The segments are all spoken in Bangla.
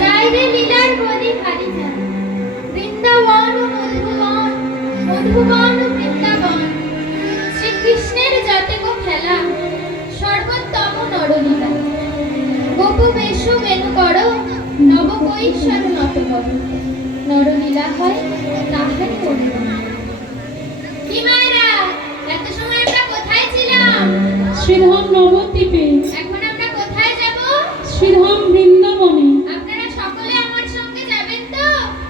যাই রে লীলার গলি ভারী যায়, বৃন্দাবন মধুবন, মধুবন বৃন্দাবন, শ্রীকৃষ্ণের যতে গো খেলা, সর্বোত্তম নরলীলা। গোপু বেশু বেনু কর, নব কৈশোর নত কর, নরলীলা হয় তাহার পরিণাম। কি মায়েরা, এত সময় আমরা কোথায় ছিলাম? শ্রীধাম নবদ্বীপে। এখন আমরা কোথায় যাব? শ্রীধাম বৃন্দাবনে। আপনারা সকলে আমার সঙ্গে যাবেন তো?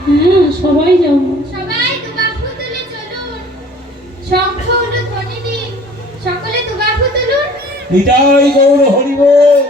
হ্যাঁ, সবাই যাব। সবাই দুবাহু তুলে চলুন, শঙ্খ হলো ধ্বনি দিন, সকলে দুবাহু তুলুন। নিতাই গৌর হরি বল।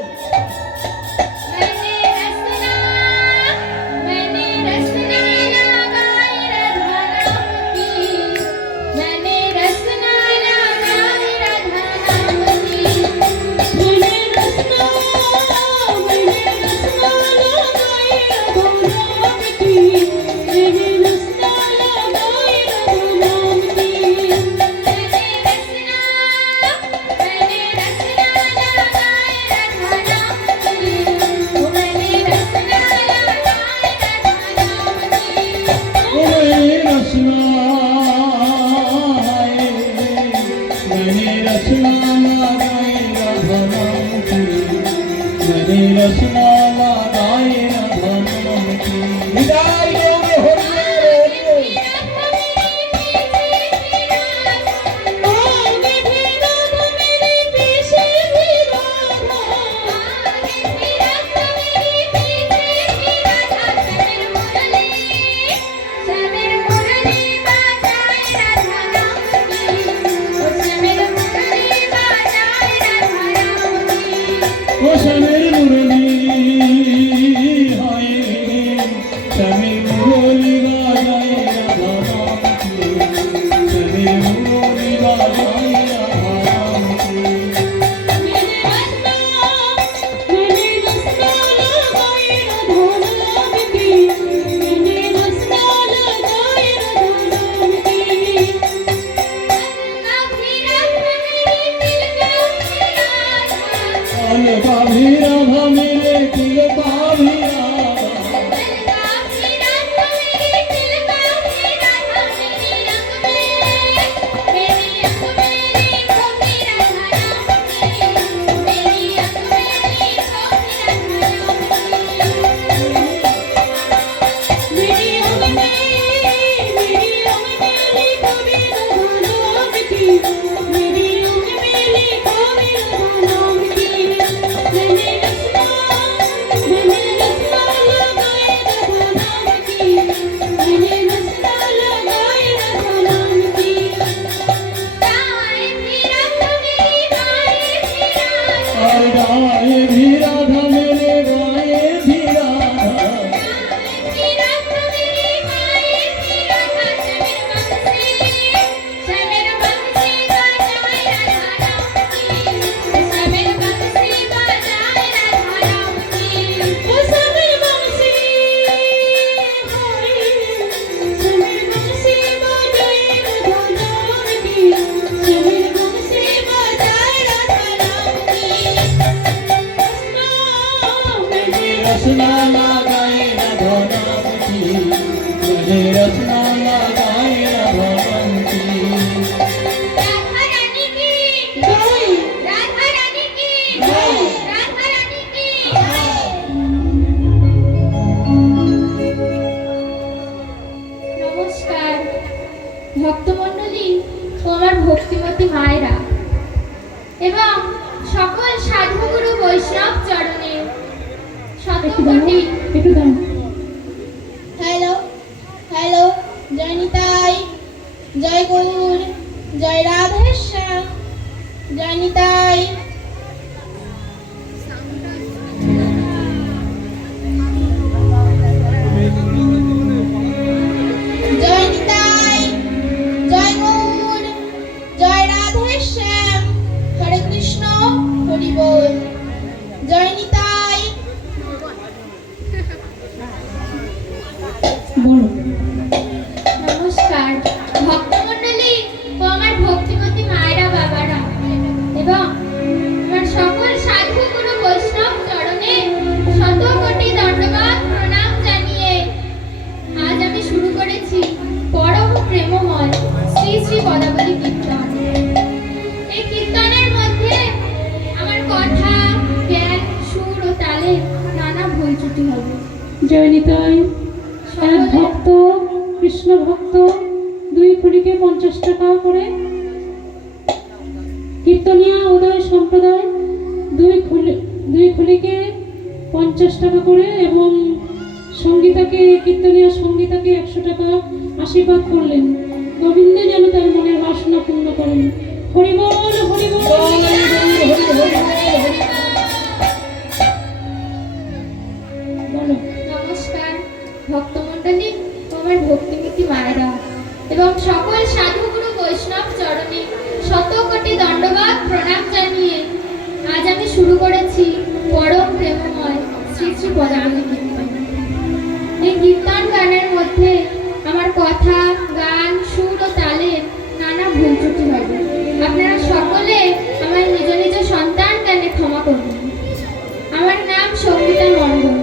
ভক্তমণ্ডলী ও আমার ভক্তিমতী মায়েরা এবং সকল সাধুগুরু বৈষ্ণব চরণে শতকোটি হ্যালো হ্যালো। জয় নিতাই, জয় গৌর, জয় রাধেশ্যাম, জয় নিতাই। জয় নিতাই। নমস্কার ভক্তমণ্ডলী ও আমার ভক্তিমতী মায়েরা বাবারা এবং জয় নিতাই। এক ভক্ত, কৃষ্ণ ভক্ত, 2 খুলিকে 50 টাকা করে। কীর্তনিয়া উদয় সম্প্রদায় 2 খুলিকে 50 টাকা করে এবং সঙ্গীতাকে, কীর্তনিয়া সঙ্গীতাকে 100 টাকা আশীর্বাদ করলেন। গোবিন্দ যেন তার মনের বাসনা পূর্ণ করেন। হরি বল, হরি বল। বলো। নমস্কার ভক্তমণ্ডলী ও আমার ভক্তিমতী মায়েরা এবং সকল সাধুগুরু বৈষ্ণব চরণে শত কোটি দণ্ডবাদ প্রণাম জানিয়ে আজ আমি শুরু করেছি পরম প্রেমময় শ্রী শ্রী পদাবলী কীর্তন। এই কীর্তন গানের মধ্যে আমার কথা, গান, সুর ও তালের নানা ভুল ত্রুটি হবে। আপনারা সকলে আমার নিজ নিজ সন্তান জ্ঞানে ক্ষমা করবেন। আমার নাম সঙ্গীতা মণ্ডল।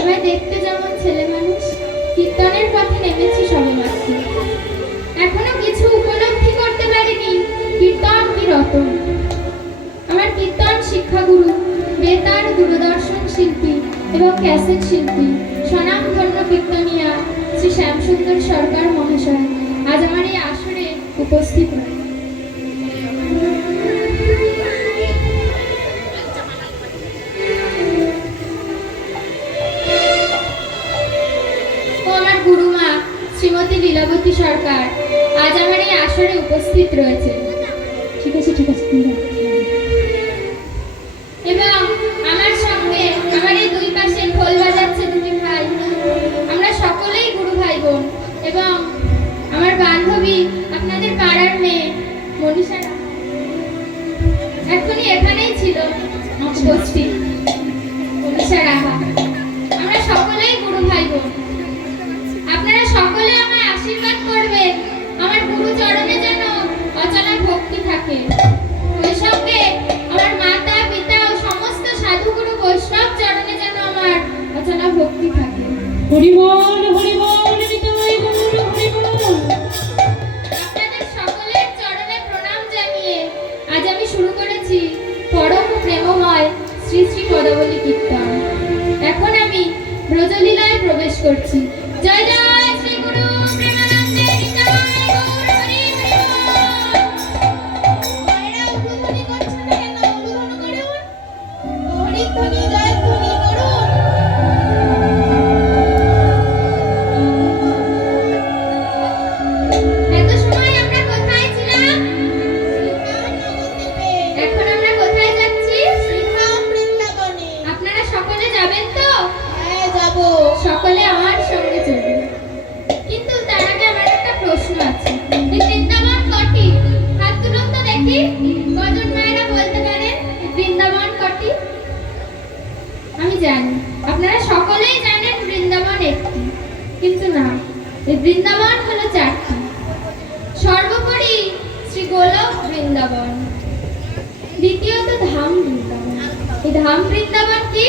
আমায় দেখতে যেমন ছেলে মানুষ, কীর্তনের পথে নেমেছি সবেমাত্র। এখনো কিছু উপলব্ধি করতে পারিনি কীর্তন কি রতন। আমার কীর্তন শিক্ষাগুরু, বেতার দূরদর্শন শিল্পী এবং ক্যাসেট শিল্পী, স্বনামধন্য কীর্তনিয়া শ্রী শ্যামসুন্দর সরকার মহাশয় আজ আমার এই আসরে উপস্থিত হন। ও আমার গুরুমা শ্রীমতী লীলাবতী সরকার আজ আমার এই আসরে উপস্থিত রয়েছে। ঠিক আছে, ঠিক আছে। এবং আমার সঙ্গে আমার এই 2 পাশে খোল বাজাচ্ছে 2টি ভাই। আমরা সকলেই গুরু ভাই বোন। এবং আমার বান্ধবী, আপনাদের পাড়ার মেয়ে মনীষা এখনই এখানেই ছিল উপস্থিত, মনীষা রাহা। আমরা সকলেই গুরু ভাই বোন। আপনারা সকলে আমায় আশীর্বাদ করবেন আমার গুরু চরণে যেন অচলা ভক্তি থাকে। ওই সঙ্গে আমার মাতা, পিতা ও সমস্ত সাধুগুরু বৈষ্ণব চরণে যেন আমার অচলা ভক্তি থাকে। হরি বল, হরি বল, নিতাই গৌর হরি বল। আপনাদের সকলের চরণে প্রণাম জানিয়ে আজ আমি শুরু করেছি পরম প্রেমময় শ্রী শ্রী পদাবলী কীর্তন। এখন আমি ব্রজলীলায় প্রবেশ করছি। জয় জয় শ্রী গুরু প্রেমানন্দে নিতাই গৌর হরি হরি বল। মায়েরা উলুধ্বনি করছেন না কেন? উলুধ্বনি করুন, হরিধ্বনি জয়ধ্বনি করুন। এত সময় আমরা কোথায় ছিলাম? শ্রীধাম নবদ্বীপে। এখন আমরা কোথায় যাচ্ছি? শ্রীধাম বৃন্দাবনে। আপনারা সকলে যাবেন তো? হ্যাঁ, যাব। সকলে আমার সঙ্গে চলুন। কিন্তু তার আগে আমার একটা প্রশ্ন আছে। এই বৃন্দাবন কটি? হাত তুলুন তো দেখি। কজন মায়েরা বলতে পারেন বৃন্দাবন কটি? আমি জানি আপনারা সকলেই জানেন বৃন্দাবন একটি, কিন্তু না, এই বৃন্দাবন হলো 4টি। সর্বোপরি শ্রী গোলক বৃন্দাবন, দ্বিতীয়ত ধাম বৃন্দাবন। এই ধাম বৃন্দাবন কি?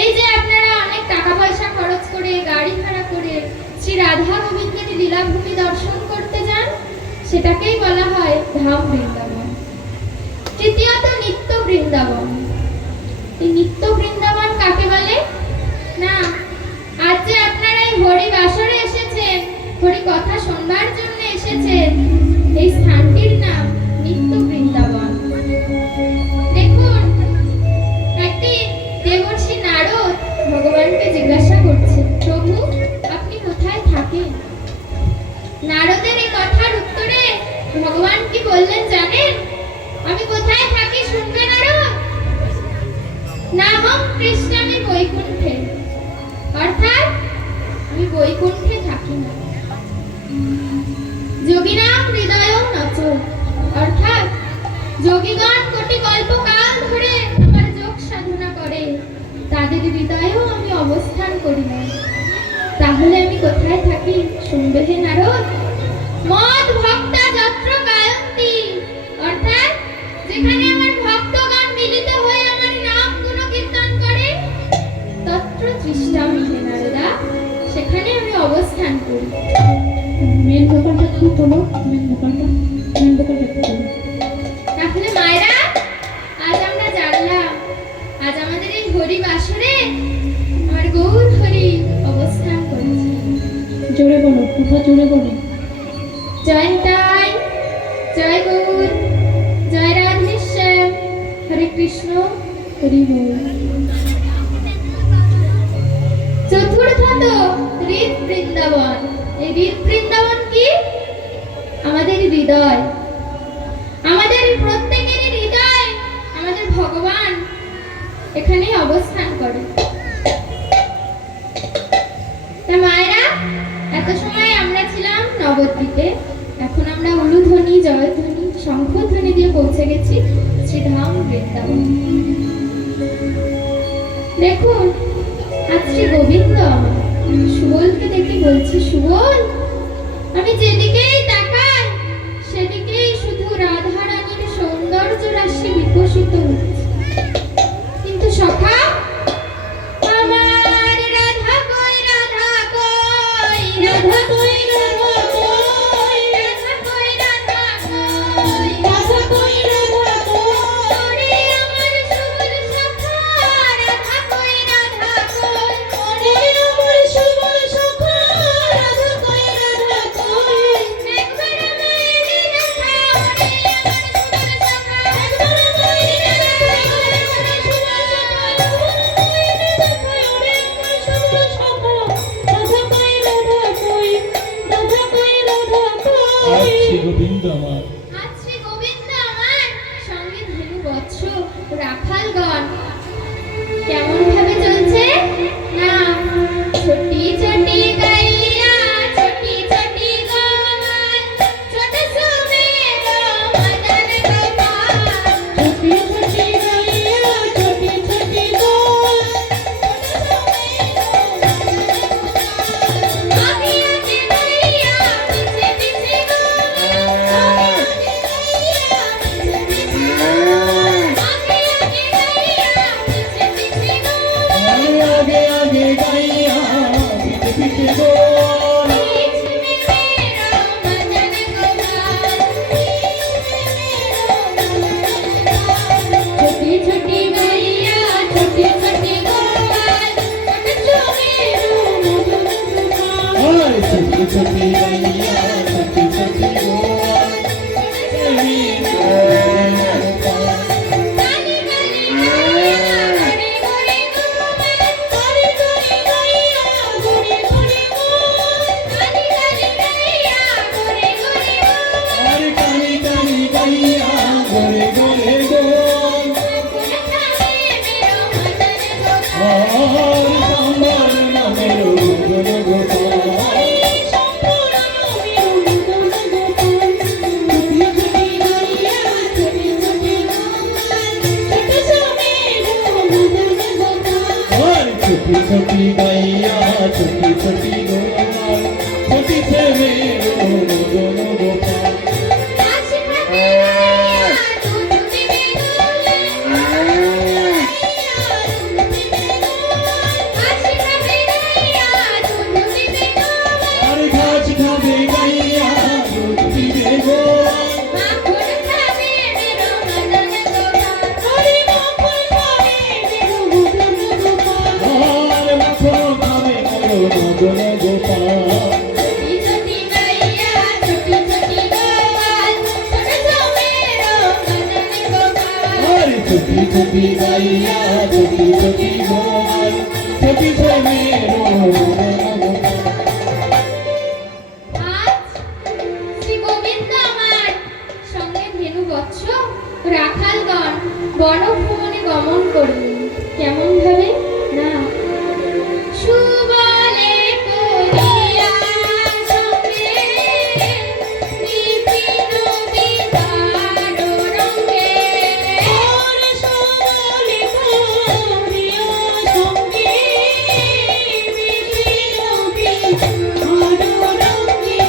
এই যে আপনারা অনেক টাকা পয়সা খরচ করে, গাড়ি ভাড়া করে শ্রী রাধা গোবিন্দের লীলাভূমি দর্শন করতে যান, সেটাকেই বলা হয় ধাম বৃন্দাবন। তৃতীয়ত নিত্য বৃন্দাবন। এই নিত্য বৃন্দাবন কাকে বলে? না, আজ যে আপনারা এই হরি বাসরে এসেছেন, হরি কথা শুনবার জন্য এসেছেন, এই স্থানটির নাম নিত্য বৃন্দাবন। দেখুন, একদিন দেবর্ষি নারদ ভগবানকে জিজ্ঞাসা করছে, প্রভু আপনি কোথায় থাকেন? নারদের এই কথার উত্তরে ভগবান কি বললেন জানেন? আমি কোথায় থাকি শুনবে নারদ? নাহং কৃষ্ণামি বৈকুণ্ঠে, অর্থাৎ আমি বৈকুণ্ঠে থাকি না। যোগিনাম হৃদয় নচ, অর্থাৎ যোগীগণ কোটি কল্পকাল ধরে আমার যোগ সাধনা করে, তাদের হৃদয়েও আমি অবস্থান করি না। তাহলে আমি কোথায় থাকি শুনবে হে নারদ? মদ ভক্তা যত্র গায়ন্তি, অর্থাৎ যেখানে আমার ভক্তগণ মিলিত হয়ে আমার নাম গুণ কীর্তন করে, তত্র তৃষ্ণামি হে নারদা, সেখানে আমি অবস্থান করি। মেন ব্যাপারটা কি তোলো? মেন ব্যাপারটা একটু তোলো। তাহলে মায়েরা, আজ আমরা জানলাম, আজ আমাদের এই হরি বাসরে আমার গৌর হরি হরে কৃষ্ণ, হরি বল। চতুর্থত হৃদ বৃন্দাবন। এই হৃদ বৃন্দাবন কি? আমাদের হৃদয়, আমাদের প্রত্যেকেরই হৃদয়, আমাদের ভগবান এখানেই অবস্থান করে। তা মায়েরা, এত সময় আমরা ছিলাম নবদ্বীপে, এখন আমরা উলুধ্বনি, জয়ধ্বনি, শঙ্খধ্বনি দিয়ে পৌঁছে গেছি শ্রীধাম বৃন্দাবন। দেখুন, আজ শ্রী গোবিন্দ আমার সুবলকে দেখে বলছে, সুবল, আমি যেদিকেই তাকাই সেদিকেই শুধু রাধা রানীর সৌন্দর্য রাশি বিকশিত হচ্ছে। কিন্তু সখা, আমার রাধা কই, রাধা কই, রাধা কই, রাধা কই, রাধা কই, রাধা কই, রাধা কই, রাধা কই, ওরে আমার সুবল সখা, রাধা কই, রাধা কই, ওরে আমার সুবল সখা, রাধা কই, রাধা কই, একবার আমায় দেখা, ওরে আমার সুবল সখা, একবার আমায় দেখা, ওরে আমার সুবল আজ শ্রী গোবিন্দ আমার আজ শ্রী গোবিন্দ আমার সঙ্গে ধেনু বৎস রাখালগণ কেমন ভাবে চলছে না, ছোটি ছোটি গাইয়া, ছোটি ছোটি গোপাল, ছোট সুমের মদন গোপাল, ছোটি ছোটি গাইয়া, ছোটি ছোটি গোপাল, ছোট সুমের মদন গোপাল, আগে আগে গাইয়া, পিছে পিছে গোপাল, আগে আগে গাইয়া, পিছে পিছে গোপাল, আগে আগে গাইয়া পিছে পিছে গোল। बीच में मेरा मदन गोपाल, बीच में मेरा मदन गोपाल, छोटी छोटी मैया, छोटी छोटी गोपाल, छोटे छोटे मदन गोपाल, আর ছোটি ছোটি গাইয়া ছোটি ছোটি গোল। काली काली मैया, घरे घरे गोपाल, घरे घरे मैया, घरे घरे गोपाल, काली काली मैया, घरे घरे गोपाल, আর কালি কালি গাইয়া গোরে গোরে গোল। আর সাম্বার নামের গোল গোপাল। আর ছোটি ছোটি গাইয়া ছোটি ছোটি গোপাল, ছোটি ছেলে মদন গোপাল। আর ঘাস খাবে গাইয়া দুধ দিবে গোল। আর মাখন খাবে মদন গোপাল। আর ছোটি ছোটি গাইয়া ছোটি ছোটি গোপাল, ছোটি ছেলে মদন গোপাল। আজ শ্রী গোবিন্দ আমার সঙ্গে ধেনু বৎস রাখালগণ বনভ্রমণে গমন করলেন। কেমন ভাবে না, সুবলে করিয়া সঙ্গে বিপিন বিতার রঙ্গে, ওর সুবলে করিয়া সঙ্গে বিপিন বিতার রঙ্গে,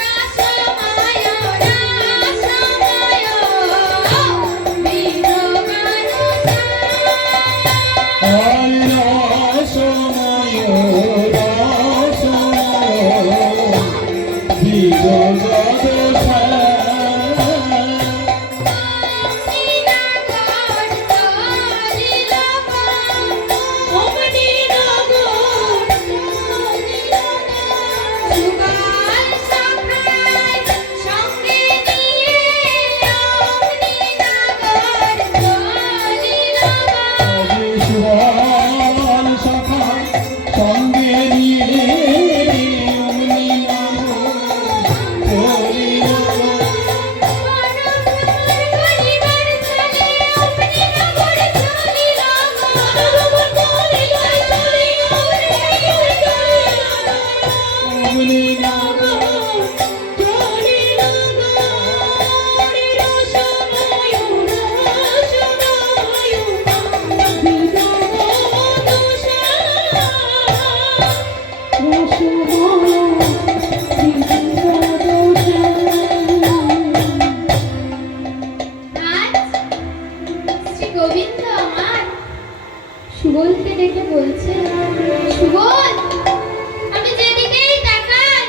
রাসময় রাসময় বিনোদ গোবিন্দ আমার সুবলকে ডেকে বলছে, সুবল, আমি যেদিকেই তাকাই,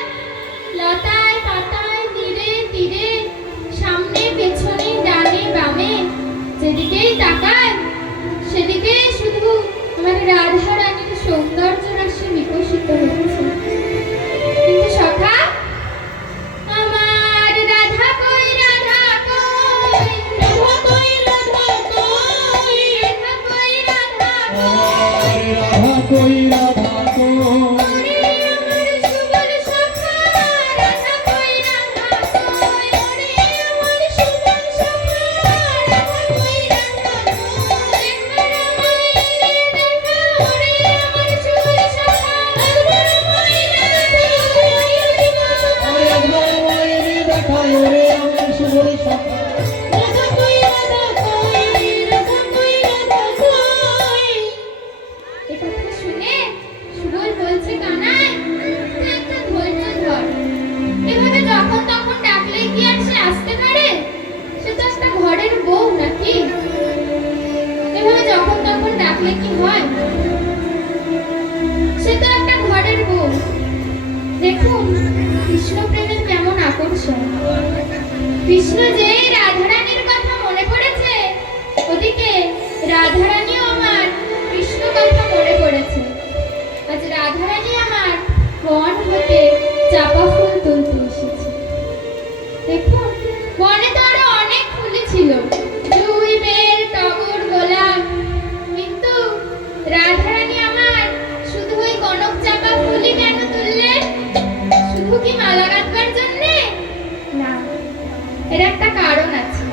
লতায় পাতায় তীরে তীরে সামনে পেছনে ডানে বামে যেদিকেই তাকাই সেদিকে শুধু আমার রাধা রানীর সৌন্দর্য রাশি বিকশিত হচ্ছে। কিন্তু সখা, আমার রাধা কই, রাধা কই, রাধা কই, রাধা কই, রাধা কই, রাধা কই, রাধা কই রাধা কই ওরে আমার সুবল সখা, রাধা কই, রাধা কই, ওরে আমার সুবল সখা, রাধা কই, রাধা কই, একবার আমায় এলে দেখা, ওরে আমার সুবল সখা, একবার আমায় রাধা কই, আরে একবার মায়ের দেখা ওরে আমার সুবল সখা রাধা কই, রাধা কই, রাধা কই, রাধা কই। এ কথা শুনে সুবল বলছে, কানাই, তুই একটু ধৈর্য ধর। এভাবে যখন তখন ডাকলে কি আর সে আসতে পারে? সে তো একটা ঘরের বউ নাকি? এভাবে যখন তখন ডাকলে কি হয়? সে তো একটা ঘরের বউ। দেখুন কৃষ্ণ প্রেমের কেমন আকর্ষণ। কৃষ্ণ যে রাধারানীর কথা মনে পড়েছে, ওদিকে রাধারানীও আমার কৃষ্ণ কথা মনে পড়েছে। আজ রাধারানী আমার বন হতে চাপা ফুল তুলতে এসেছে। দেখুন বনে তো আরো অনেক ফুলই ছিল, জুই, বেল, টগর, গোলাপ, কিন্তু রাধারানী আমার শুধু ওই কনক চাপা ফুলই কেন তুললেন? শুধু কি মালা গাঁথবার জন্যে? না, এর একটা কারণ আছে।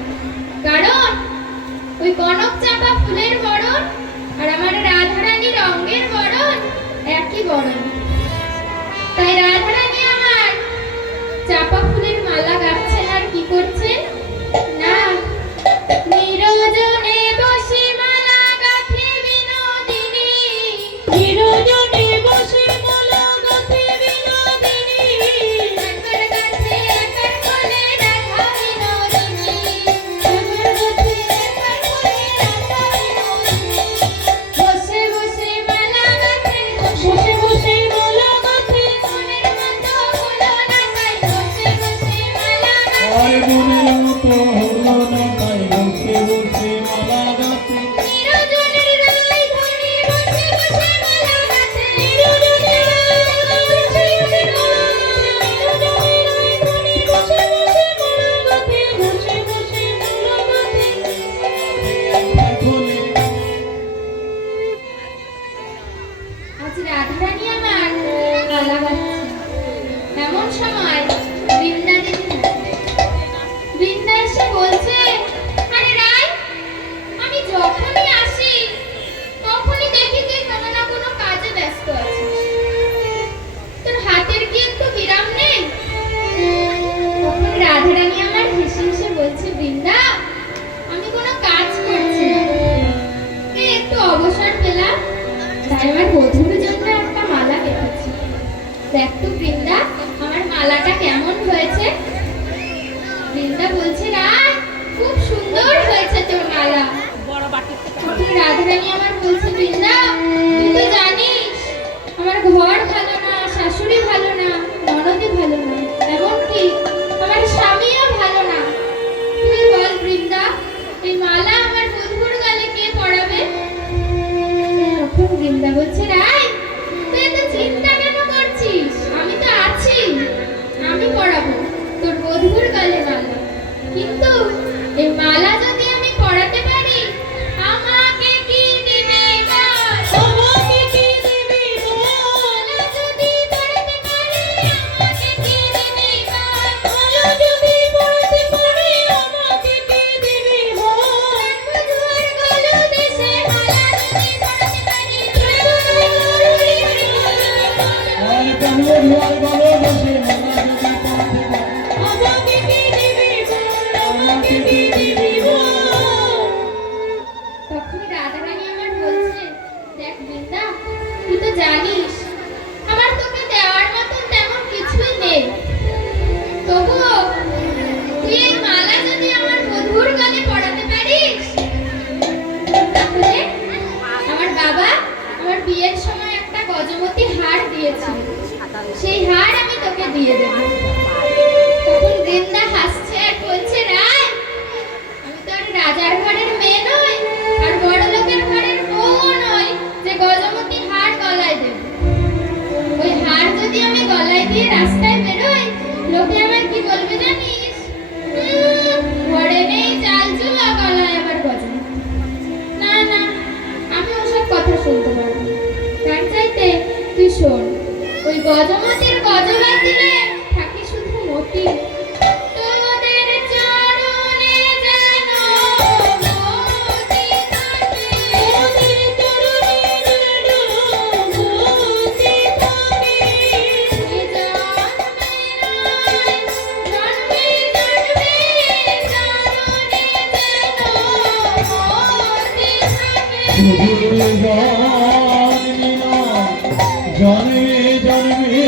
কারণ ওই কনক চাপা ফুলের বরণ আর আমার রাধারানীর অঙ্গের বরণ একই বরণ। তাই রাধারানী আমার চাপা ফুলের মালা গাঁথছেন আর কি করছেন? না, নিরজনে বসে মালা গাঁথে বিনোদিনী, নিরজনে বসে মালা গাঁথে বিনোদিনী, একবার গাঁথে একবার কোলে রাধা বিনোদিনী, একবার গাঁথে একবার কোলে রাধা বিনোদিনী। বসে বসে মালা গাঁথে, বসে বসে মালা গাঁথে, মনের মতো হলো না তাই, বসে বসে মালা গাঁথে। আর মনের মতো হলো না তাই বসে বসে মালা গাঁথে নিরজনের রায় ধরে বসে বসে মালা গাঁথে, নিরজনের রায় ধরে বসে বসে মালা গাঁথে, নিরজনের রায় ধরে বসে বসে মালা গাঁথে, বসে বসে মালা গাঁথে। একবার বলে আজ রাধারানী আমার মালা গাঁথছে। এমন সময় বৃন্দা দিদি আসে। বৃন্দা এসে বলছে, আরে রায়, আমি যখনই আসি তখনই দেখি তুই কোনো না কোনো কাজে ব্যস্ত আছিস। তোর হাতের কি একটু বিরাম নেই? তখন রাধারানী আমার হেসে হেসে বলছে, বৃন্দা, আমি কোনো কাজ করছি না, এই একটু অবসর পেলাম, তাই আমার বধূর জন্য একটা মালা গেঁথেছি। দেখ তো বৃন্দা, আমার মালাটা কেমন হয়েছে? বৃন্দা বলছে, রায়, খুব সুন্দর হয়েছে তোর মালা। তখন রাধারানী আমার বলছে, বৃন্দা, তুই তো জানিস আমার ঘর ভালো না, শাশুড়ি ভালো না, ননদই ভালো না, এমনকি আমার স্বামীও ভালো না। তুই বল বৃন্দা, এই মালা আমার বধূর গলে কে পরাবে? তখন বৃন্দা বলছে, রায়, তুই এত চিন্তা কেন করছিস? আমি তো আছি, আমি পরাবো তোর বধূর গলে মালা। কিন্তু এই মালা যদি আমি পরাতে পারি, আমাকে কি দিবে বল? আমাকে কি দিবি বল? মালা যদি পরাতে পারি, আমাকে কি দিবে বল? মালা যদি পরাতে পারি, আমাকে কি দিবি বল? বধূর গল দেশে মালা যদি পরাতে পারি, আর কানু ধোয়ার ভালো বসে মালা যদি পড়তে পারে আমাকে কি দিবি বল? আমাকে কি দিবি বল? তখন রাধারানী আমার বলছে, দেখ বৃন্দা, তুই তো জানিস আমার তোকে দেওয়ার মতন তেমন কিছুই নেই, তবুও তুই এই মালা যদি আমার বধূর গলে পরাতে পারিস, দিয়েছি, সেই হার আমি তোকে দিয়ে দেব। তখন বৃন্দা হাসছে আর বলছে, রায়, আমি তো আর রাজার ঘরের মেয়ে নই, আর বড় লোকের ঘরের বউ নই যে গজমতি হার গলায় দেব। ওই হার যদি আমি গলায় দিয়ে রাস্তায় বেরোই, লোকে আমার কি বলবে জানিস? ঘরে নেই চাল চুলা, গলায় আবার গজমতি। না না, আমি ওসব কথা শুনতে পারবো না। তার চাইতে তুই শোন, ওই গজমতির গজবাদ দিলে থাকি শুধু মতি। তোদের চরণে যেন মতি থাকে, তোদের চরণে যেন মতি থাকে। এ জন্মে নয়, জন্মে জন্মে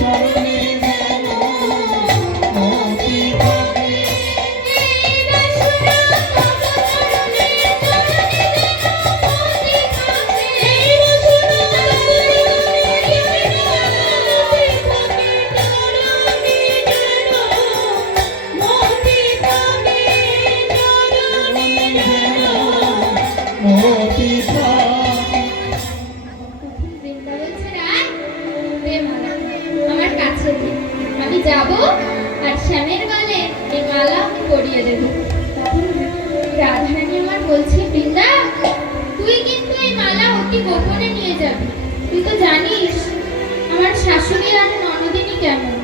চরণে যেন মতি থাকে। জন্মে জন্মে চরণে যেন মতি থাকে। মতি থাকে। বৃন্দা বলছে, রায়, দে মালা, আমার কাছে দে। আমি যাব আর শ্যামের গলে এই মালা আমি পরিয়ে দেব। তখন রাধারানী আমার বলছে, বৃন্দা, তুই কিন্তু এই মালা অতি গোপনে নিয়ে যাবি। তুই তো জানিস আমার শাশুড়ি আর ননদিনী কেমন,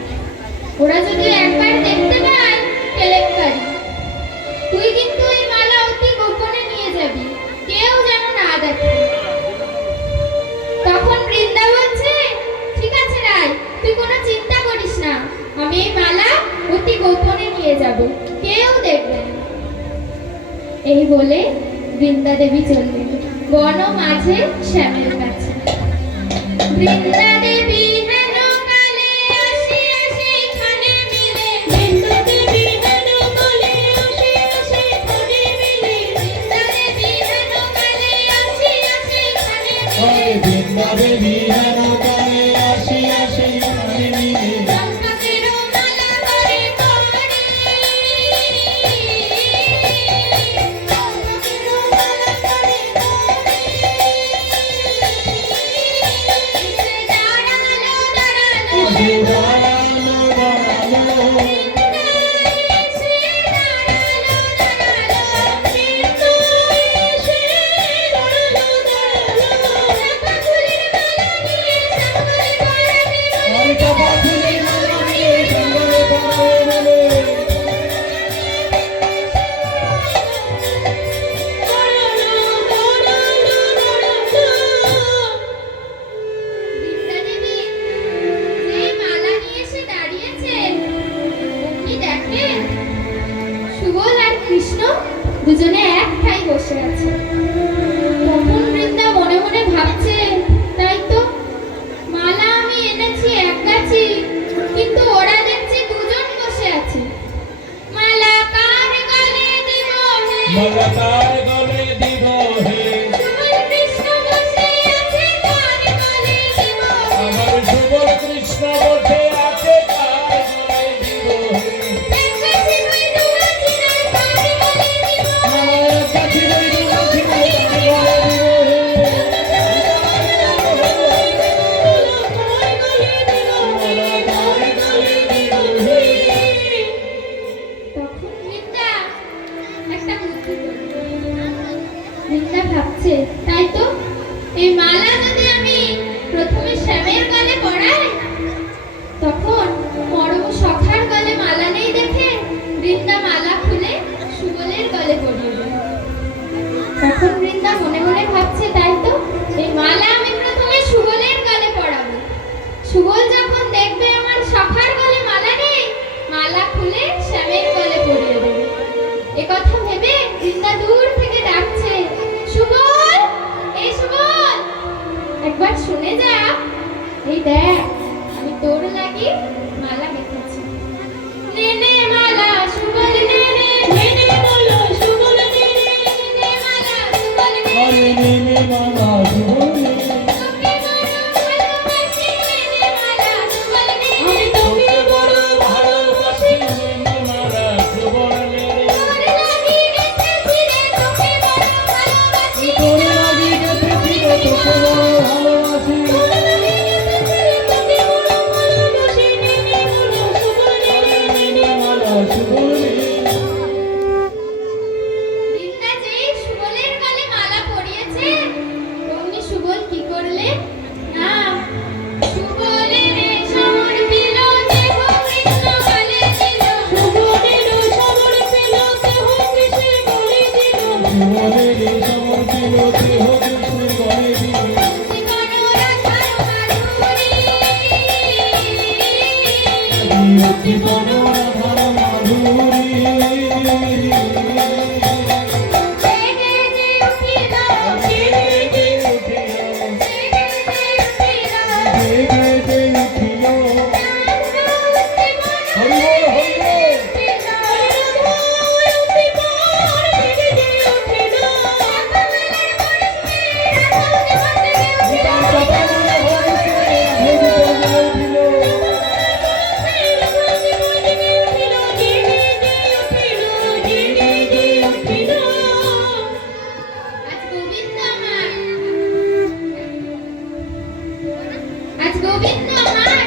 ওরা যদি একবার দেখতে পায় কেলেঙ্কারি। তুই কিন্তু এই মালা অতি গোপনে নিয়ে যাবি, কেউ যেন না দেখে। তখন বৃন্দা বলছে, ঠিক আছে রায়, তুই কোনো চিন্তা করিস না, আমি এই মালা অতি গোপনে নিয়ে যাব, কেউ দেখবে না। এই বলে বৃন্দা দেবী চললেন বন মাঝে শ্যামের কাছে। বৃন্দা দেবী হেন কালে আসিয়া সেইখানে মিলে, বৃন্দা দেবী হেন কালে আসিয়া সেইখানে মিলে, বৃন্দা দেবী হেন কালে আসিয়া সেইখানে মিলে। বৃন্দা দেবী হেন কালে আসিয়া সেইখানে মিলে, চম্পকেরও মালা করে পরে, চম্পকেরও মালা করে পরে। এসে দাঁড়ালো দাঁড়ালো, এসে দাঁড়ালো দাঁড়ালো, এসে দাঁড়ালো দাঁড়ালো, বৃন্দা এসে দাঁড়ালো দাঁড়ালো। চাপা ফুলের মালা নিয়ে সামনে পড়াবে বলে, আর চাপা ফুলের মালা নিয়ে সামনে পড়াবে বলে। বৃন্দা দেবী যেই মালা নিয়ে এসে দাঁড়িয়েছেন, অমনি দেখেন সুবল আর কৃষ্ণ দুজনে এক ঠাই বসে আছে। তখন বৃন্দা মনে মনে ভাবছে, তাই তো, মালা আমি এনেছি এক গাছি, কিন্তু ওরা দেখছি দুজন বসে আছে। মালা কার গলে দিব হে? মালা কার গলে দিব হে? সুবল কৃষ্ণ বসে আছে কার গলে দিব? আমার সুবল কৃষ্ণ বসে আছে কার গলে দিব হে? এক গাছি বই দু গাছি নয়, কার গলে দিব? আমার কাছে রইল গাছি নাই, কার গলে দিব হে? মালা কার গলে দিব হে? তখন বৃন্দা একটা বুদ্ধি করল। বৃন্দা ভাবছে, তাই তো, এই মালা যদি আমি প্রথমে শ্যামের গলে পরাই, তখন পরম সখার গলে মালা নেই দেখে বৃন্দা মালা খুলে সুবলের গলে পরিয়ে দেবে। তখন বৃন্দা মনে মনে ভাবছে, তাই তো, এই মালা আমি প্রথমে সুবলের গলে পরাবো। সুবল যখন দেখবে আমার সখার গলে মালা নেই, মালা খুলে শ্যামের গলে পরিয়ে দেবে। এ কথা ভেবে বৃন্দা দূর থেকে ডাকছে, সুবল, এই সুবল, একবার শুনে যা, এই দেখ আমি তোর লাগি মালা গেঁথেছি। নে নে মালা সুবল নে নে, নে নে বলো সুবল নে নে, নে মালা সুবল নে নে। আরে নে নে মালা সুবল নে নে। তোকে বড় ভালোবাসি সমর বিরতি হোক সুবনে দিন অতি বড় রাধার মাধুরী আজ গোবিন্দ আমার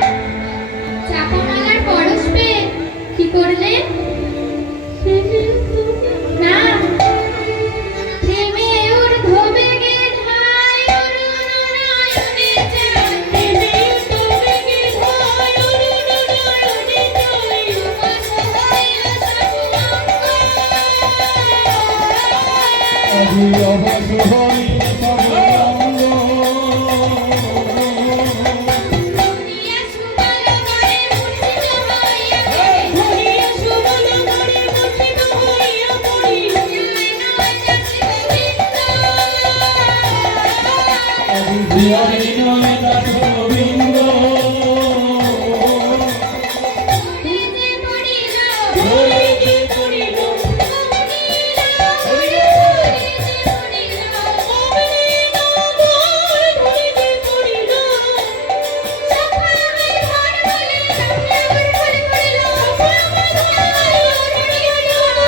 চাপামালার পরশ পেয়ে কি করলেন? না, প্রেমে ঊর্ধ্ববেগে ধায় অরুণ নয়নে যায়। প্রেমে ঊর্ধ্ববেগে ধায় অরুণ নয়নে যায়। উপাস হইল সর্বাঙ্গ। আজি অবশ হই সর্বাঙ্গ ধরিয়া সুবল গণে মূর্ছিত হইয়া পড়ি। ধরিয়া সুবল গণে মূর্ছিত হইয়া পড়ি। নয় যাচ্ছে গোবিন্দ। আজি জিয়াই নয় দাস গোবিন্দ ধরি যে পড়িল। ধরি যে পড়িল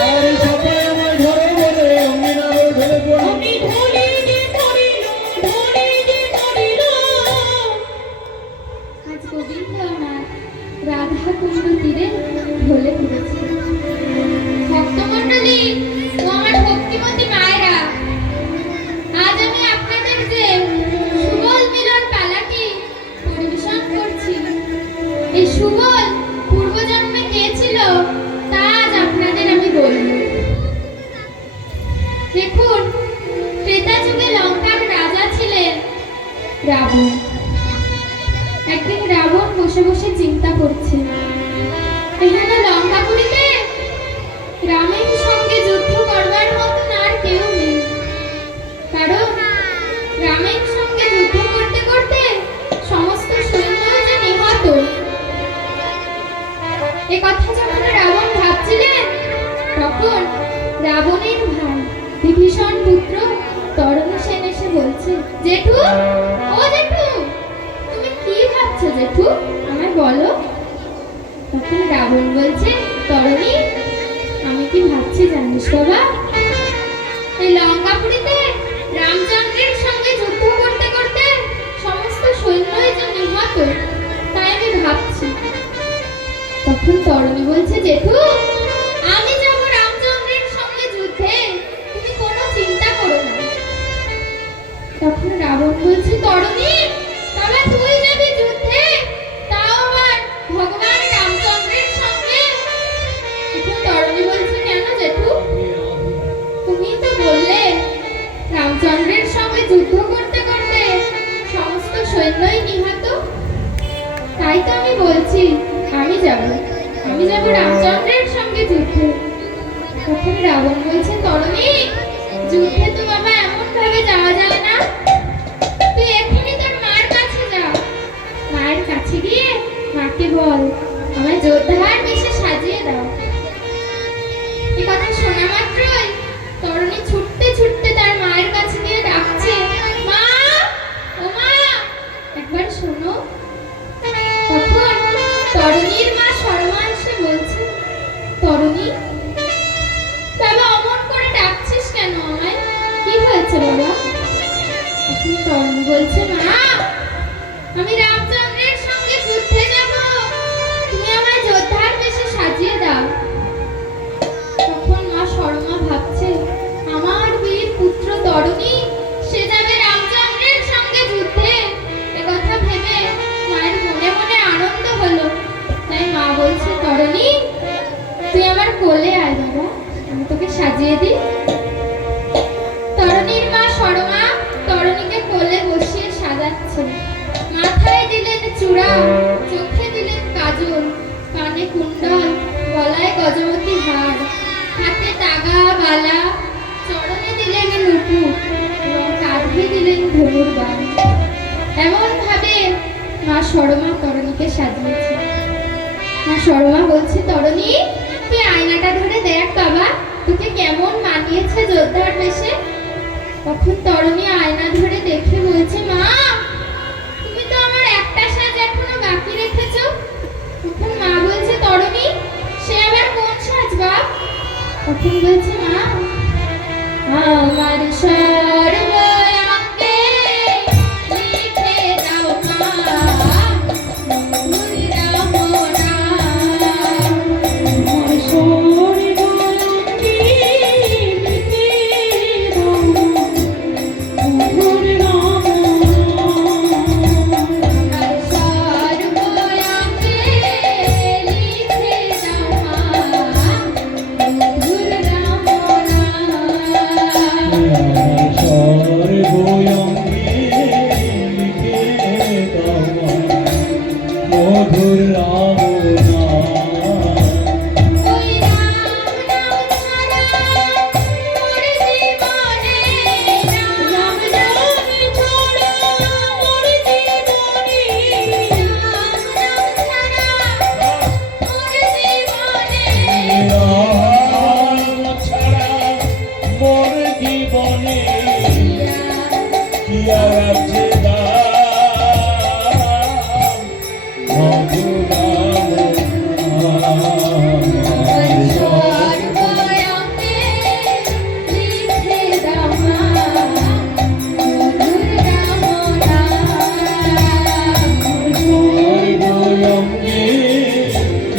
আরে সবাই আমার ঘরে বলে অমিনার ধরে পড়ি আজ গোবিন্দ আমার রাধা কুণ্ড তীরে ঢলে পড়েছে। ভক্তমণ্ডলী ও আমার ভক্তিমতী মায়েরা, আজ আমি আপনাদের যে সুবল মিলন পালাটি পরিবেশন করছি, এই সুবল পূর্বজন্মে কে ছিল তা আজ আপনাদের আমি বলবো। দেখুন, ত্রেতা যুগে লঙ্কার রাজা ছিলেন রাবণ। একদিন রাবণ বসে বসে চিন্তা করছে, এখানে লঙ্কাপুরীতে রামের সঙ্গে যুদ্ধ করবার মতন আর কেউ নেই, কারণ রামের সঙ্গে যুদ্ধ করতে করতে সমস্ত সৈন্য যে নিহত। এ কথা যখন রাবণ ভাবছিলেন, তখন রাবণের ভাই বিভীষণ পুত্র তরণ সেন এসে বলছে, জেঠু, ও জেঠু, তুমি কি ভাবছো জেঠু, আমায় বলো। তখন রাবণ বলছে, তরণী, আমি কি ভাবছি জানিস বাবা, এই লঙ্কাপুরীতে রামচন্দ্রের সঙ্গে যুদ্ধ করতে করতে সমস্ত সৈন্যই যে নিহত, তাই আমি ভাবছি। তখন তরণী বলছে, জেঠু, আমি যাব রামচন্দ্রের সঙ্গে যুদ্ধে, তুমি কোনো চিন্তা করো না। তখন রাবণ বলছে, তরণী, তবে তুই যাবি যুদ্ধে, তাও আবার ভগবান রামচন্দ্রের সঙ্গে? তখন তরণী বলছে, কেন জেঠু, তুমি তো বললে রামচন্দ্রের সঙ্গে যুদ্ধ করতে করতে সমস্ত সৈন্যই নিহত, তাই তো আমি বলছি আমি যাব রামচন্দ্রের সঙ্গে যুদ্ধে। তখন রাবণ বলছে, তরণী, যুদ্ধে তো বাবা এমন ভাবে যাওয়া যায় না, তুই এখনই তোর মার কাছে যা, মায়ের কাছে গিয়ে মাকে বল আমায় যোদ্ধার বেশে সাজিয়ে দাও। এই কথা শোনা মাত্রই তরণী ছুটতে ছুটতে তার মায়ের কাছে গিয়ে ডাকছে, মা, ও মা, একবার শোনো। তখন তরণীর মা শর্মা এসে বলছে, তরণী, বাবা অমন করে ডাকছিস কেন আমায়, কি হয়েছে বাবা? তখন তরণী বলছে, মা, আমি রামচন্দ্রের সঙ্গে যুদ্ধে যাব, তুমি আমায় যোদ্ধার বেশে সাজিয়ে দাও। তখন মা শর্মা ভাবছে, আমার বীর পুত্র তরণী, সে যাবে রামচন্দ্রের সঙ্গে যুদ্ধে, একথা ভেবে মায়ের মনে মনে আনন্দ হলো। তাই মা বলছে, তরণী, তুই আমার কোলে আয় বাবা, আমি তোকে সাজিয়ে দিই। তরণী সরমা তরণীকে সাজিয়েছে। মা সরমা বলছে, তরণী তুই আয়নাটা ধরে দেখ বাবা, তোকে কেমন মানিয়েছে যোদ্ধার বেশে। তখন তরণী আয়না ধরে দেখে বলছে, মা তুমি তো আমার একটা সাজ এখনো বাকি রেখেছো। তখন মা বলছে, তরণী সে আবার কোন সাজ বাপ? তখন বলছে, মা আমার সর্বঙ্গে লিখে দাও মা মধুর রাম নাম। আমার সর্বঙ্গে লিখে দাও মধুর নাম। আমার সর্বঙ্গে লিখে দাও মা মধুর রাম নাম। মধুর রাম নাম। ওই রাম নাম ছাড়া মোর জীবনে, রাম নাম ছাড়া মোর জীবনে, রাম নাম ছাড়া মোর জীবনে। রাম ছাড়া মোর জীবনে কি আর আছে দাম? মধুর রাম নাম। সর্বঙ্গে লিখে দাও মা মধুর রাম নাম। সর্বঙ্গে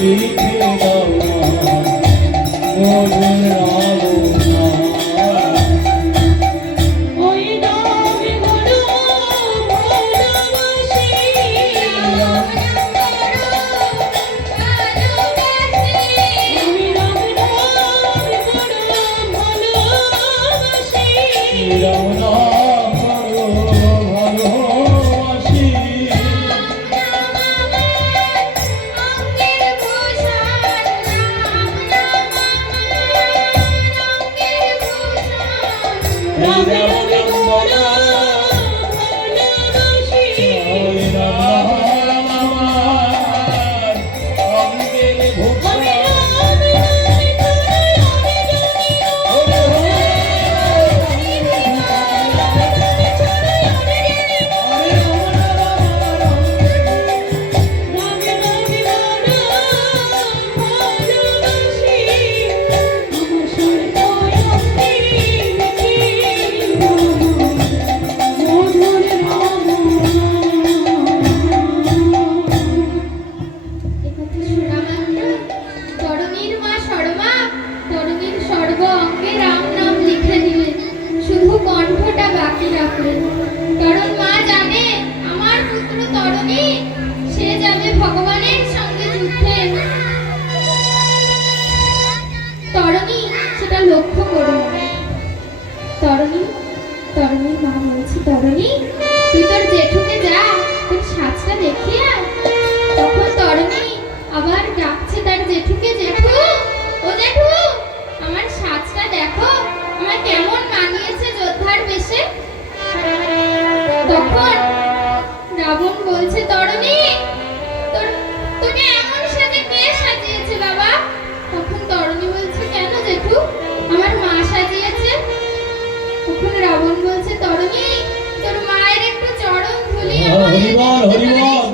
লিখে দাও মধুর রাম নাম। ওই নাম বড় ভালোবাসি, রাম নাম বড় ভালোবাসি, আমি রাম নাম বড় ভালোবাসি। রাম নাম বড় ভালোবাসি। রাম নাম আমার অঙ্গের ভূষণ, রাম নাম আমার অঙ্গের ভূষণ। রাম নাম বড় ভালোবাসি, ওই রাম আমার অঙ্গের ভূষণ। আমি রাম একথা শোনা মাত্র তরুণীর মা সরমা তরুণীর সর্ব অঙ্গে রাম নাম লিখে দিলেন, শুধু কণ্ঠটা বাকি রাখলেন। কারণ মা জানে আমার পুত্র তরুণী সে যাবে ভগবানের সঙ্গে যুদ্ধে। তরুণী সেটা লক্ষ্য করুন। তরুণীর মা বলছে, তরুণী তুই তোর জেঠুকে যা, তোর সাজটা দেখিয়ে আয়। তখন তরুণী আবার ডাকছে তার জেঠুকে, জেঠু ও জেঠু আমার সাজটা দেখো, আমার কেমন মানিয়েছে যোদ্ধার বেশে। তখন রাবণ বলছে, তরুণী তোকে এমন সাজে কে সাজিয়েছে বাবা? তখন তরুণী বলছে, কেন জেঠু আমার মা সাজিয়েছে। তখন রাবণ বলছে, তরুণী তোর মায়ের একটু চরণ ধুলি আমার হরিবল, হরিবল।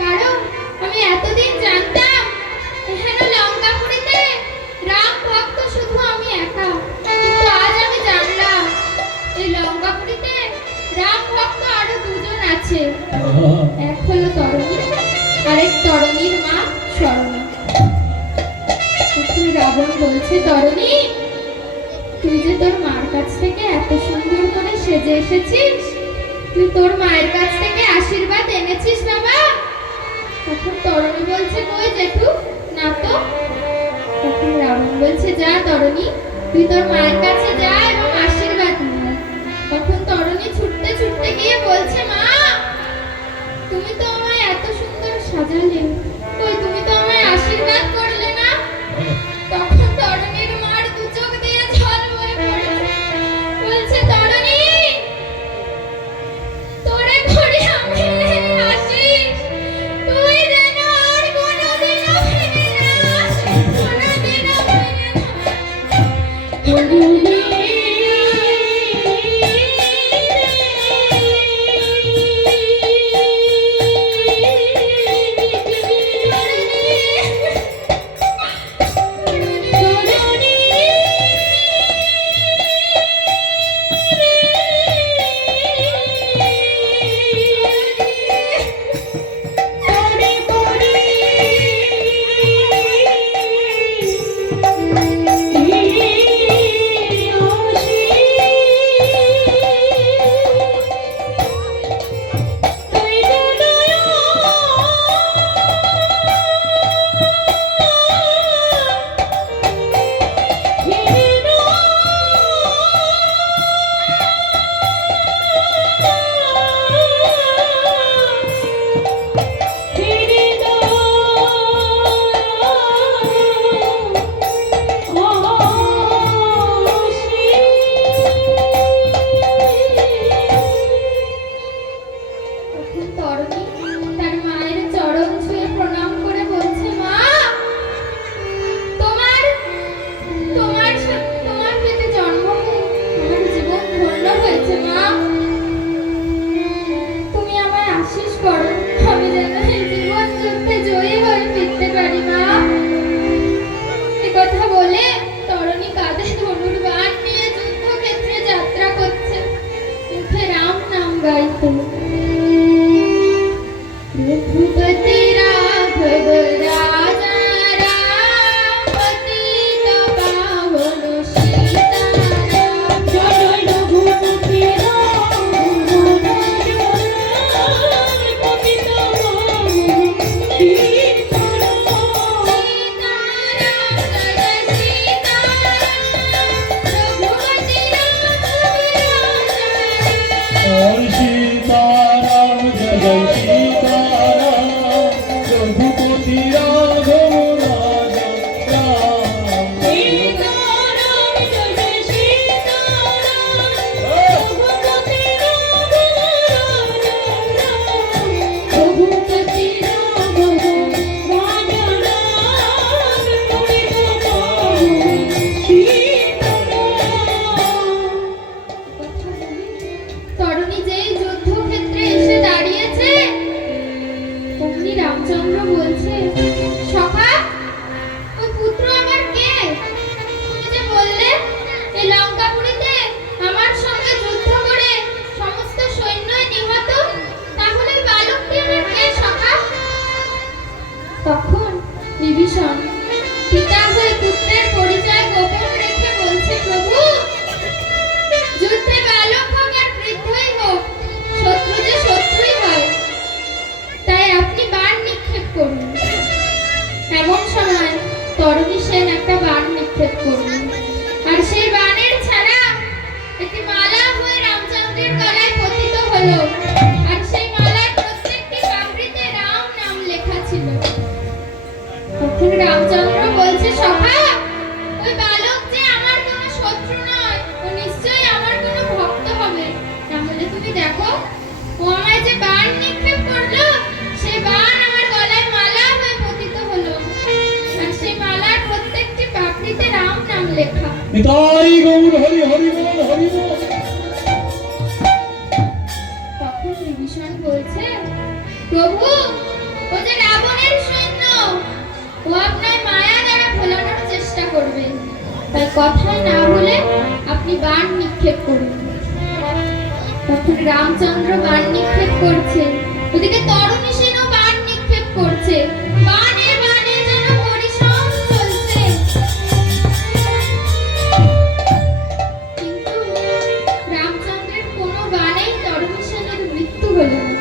কারণ আমি এতদিন জানতাম এখানে লঙ্কাপুরীতে রাম ভক্ত শুধু আমি একা, কিন্তু আজ আমি জানলাম এই লঙ্কাপুরীতে রাম ভক্ত আরো দুজন আছে। এক হলো তরুণী, আরেক তরুণীর মা সরমা। তখন রাবণ বলছে, তরুণী তুই যে তোর মার কাছ থেকে এত সুন্দর করে সেজে এসেছিস, তুই তোর মায়ের কাছ থেকে আশীর্বাদ এনেছিস বাবা? তখন তরুণী বলছে, কই জেঠু না তো। তখন রাবণ বলছে, যা তরুণী তুই তোর মায়ের কাছে যা এবং আশীর্বাদ নিয়ে আয়। তখন তরুণী ছুটতে ছুটতে গিয়ে বলছে, মা তুমি তো আমায় এত সুন্দর সাজালে, কই তুমি তো আমায় আশীর্বাদ করলে না। তখন তরুণীর মার দু চোখ দিয়ে জল বয়ে পড়েছে, বলছে, তরুণী তোরে ঘরে তখন তরণী তার মায়ের চরণ ছুঁয়ে প্রণাম করে বলছে, মা, তোমার তোমার তোমার পেটে জন্ম হয়ে আমার জীবন ধন্য হয়েছে মা। তুমি আমায় আশীষ করো, আমি যেন এই জীবন যুদ্ধে জয়ী হয়ে ফিরতে পারি মা। এ কথা বলে তরণী কাঁধে ধনুর বাণ নিয়ে যুদ্ধক্ষেত্রে যাত্রা করছে, মুখে রাম নাম গাইতে। रघुपति राघव राजा राम पतित पावन सीताराम। জয় রঘুপতি রাম পতিত পাবন সীতারাম। सीताराम जय सीताराम रघुपति राघव राजा राम। सीताराम जय सीताराम रघुपति राघव राजा राम। রঘুপতি রাঘব রাজা রাম পতিত পাবন সীতারাম। তরুণী যেই যুদ্ধক্ষেত্রে এসে দাঁড়িয়েছে, তখনই রামচন্দ্র বলছে, সখা, ওই পুত্র আমার কে? তুমি যে বললে এই লঙ্কাপুরীতে আমার সঙ্গে যুদ্ধ করে সমস্ত সৈন্যই নিহত, তাহলে এই বালকটি আমার কে সখা? তখন বিভীষণ পিতা হয়ে পুত্রের পরিচয় গোপন রেখে বলছে, প্রভু, যুদ্ধে বালক হোক আর বৃদ্ধই হোক, শত্রু যে শত্রুই হয়, তাই আপনি বাণ নিক্ষেপ করুন। এমন সময় তরণী সেন একটা বাণ নিক্ষেপ করলেন, আর সেই বাণের ছাড়া একটি মালা হয়ে রামচন্দ্রের গলায় পতিত হলো, আর সেই মালার প্রত্যেকটি পাপড়িতে রাম নাম লেখা ছিল। তখন রামচন্দ্র বলছে, সখা, ওই বালক যে আমার কোনো শত্রু নয়, ও নিশ্চয়ই আমার কোনো ভক্ত হবে। তাহলে তুমি দেখো, ও আমায় যে বাণ নিক্ষেপ করলো, সেই বাণ আমার গলায় মালা হয়ে পতিত হলো, আর সেই মালার প্রত্যেকটি পাপড়িতে রাম নাম লেখা। নিতাই গৌর হরি হরি বল হরি বল। তখন বিভীষণ বলছে, প্রভু, ও যে রাবণের সৈন্য, ও আপনার মায়া দ্বারা ভোলানোর চেষ্টা করবে, তাই কথায় না বলে আপনি বাণ নিক্ষেপ করুন। তখন রামচন্দ্র বাণ নিক্ষেপ করছে, ওদিকে তরুণী সেনও বাণ নিক্ষেপ করছে, বাণে বাণে যেন পরিশ্রম চলছে। কিন্তু রামচন্দ্রের কোনো বাণেই তরুণী সেনের মৃত্যু হলো না।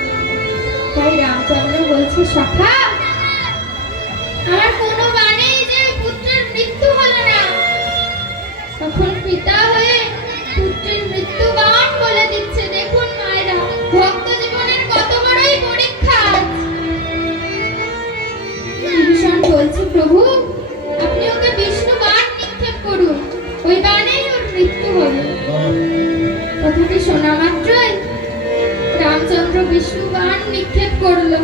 তাই রামচন্দ্র বলছে, সখা, আমার কোনো বাণেই যে পুত্রের মৃত্যু হলো না। তখন পিতা হয়ে পুত্রের মৃত্যু বাণ বলে দিচ্ছে, দেখুন মায়েরা, ভক্ত জীবনের কত বড়ই পরীক্ষা। বিভীষণ বলছে, প্রভু, আপনি ওকে বিষ্ণু বাণ নিক্ষেপ করুন, ওই বাণেই ওর মৃত্যু হবে। কথাটি শোনা মাত্রই রামচন্দ্র বিষ্ণু বাণ নিক্ষেপ করলো,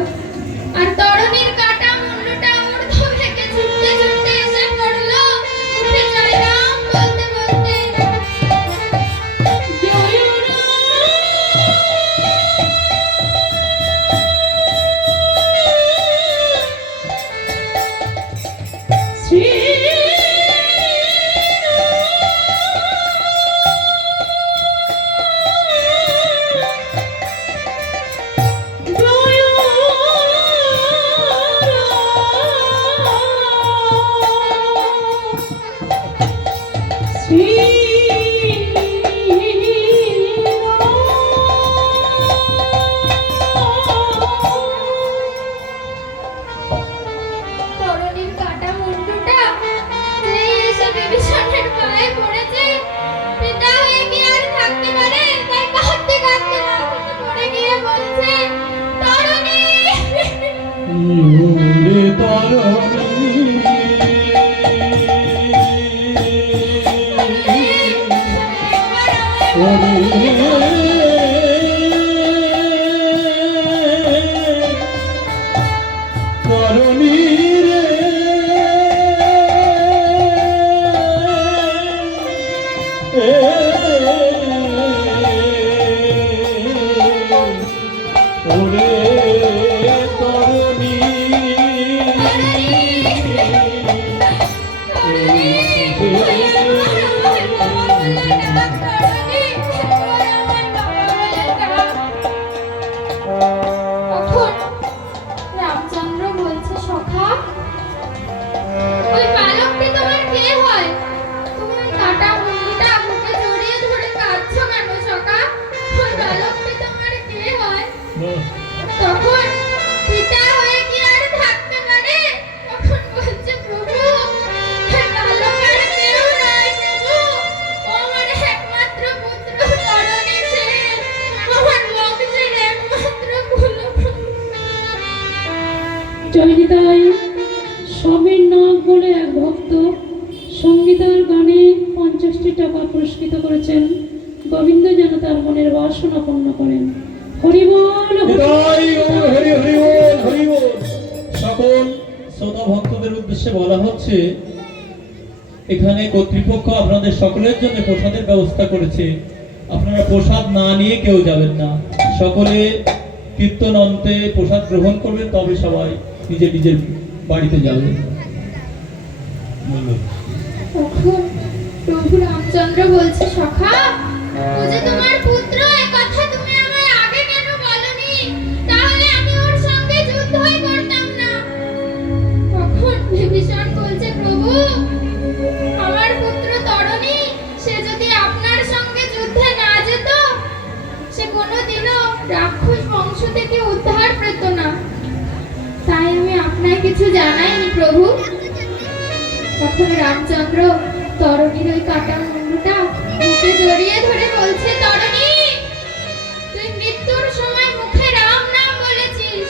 আর তরণীর কাটা মুন্ডটা ঊর্ধ্ব থেকে ছুটতে ছুটতে এসে পড়লো, উঠে জয় রাম বলতে বলতে। ওরে তরণী তরণী রে ওরে তরণী রামচন্দ্র বলছে সখা ওই বালকটি তোমার কে হয়? তুমি ওই কাটা মুন্ডিটা বুকে জড়িয়ে ধরে কাঁদছো কেন সখা? ওই বালকটি তোমার কে হয়? তখন পিতা হয়ে কি আর থাকতে পারে? তখন বলছে প্রভু ওই বালক আর কেউ নয় প্রভু, ও আমার একমাত্র পুত্র তরণী সেন, আমার বংশের একমাত্র কুলপুত্র। জয়নিতাই সমীর নাগ বলে এক ভক্ত সঙ্গীতার গানে 50টি টাকা পুরস্কৃত করেছেন। গোবিন্দ যেন তার মনের বাসনা পূর্ণ করেন। হরিবল হরি হরি হরি বল হরি বল। সকল শ্রোতা ভক্তদের উদ্দেশ্যে বলা হচ্ছে এখানে কর্তৃপক্ষ আপনাদের সকলের জন্য প্রসাদের ব্যবস্থা করেছে। আপনারা প্রসাদ না নিয়ে কেউ যাবেন না, সকলে কীর্তন অন্তে প্রসাদ গ্রহণ করবেন, তবে সবাই নিজের নিজের বাড়িতে যাবেন। তখন প্রভু রামচন্দ্র বলছে সখা ও যে তোমার পুত্র, এ কথা তুমি আমায় আগে কেন বলনি? তাহলে আমি ওর সঙ্গে যুদ্ধই করতাম না। তখন বিভীষণ বলছে প্রভু আমার পুত্র তরণী সে যদি আপনার সঙ্গে যুদ্ধে না যেত সে কোনোদিনও রাক্ষস বংশ থেকে উদ্ধার পেত না, তাই আমি আপনায় কিছু জানাইনি প্রভু। তখন রামচন্দ্র তরণীর ওই কাটা মুন্ডুটা মুখে জড়িয়ে ধরে বলছে তরণী তুই মৃত্যুর সময় মুখে রাম নাম বলেছিস,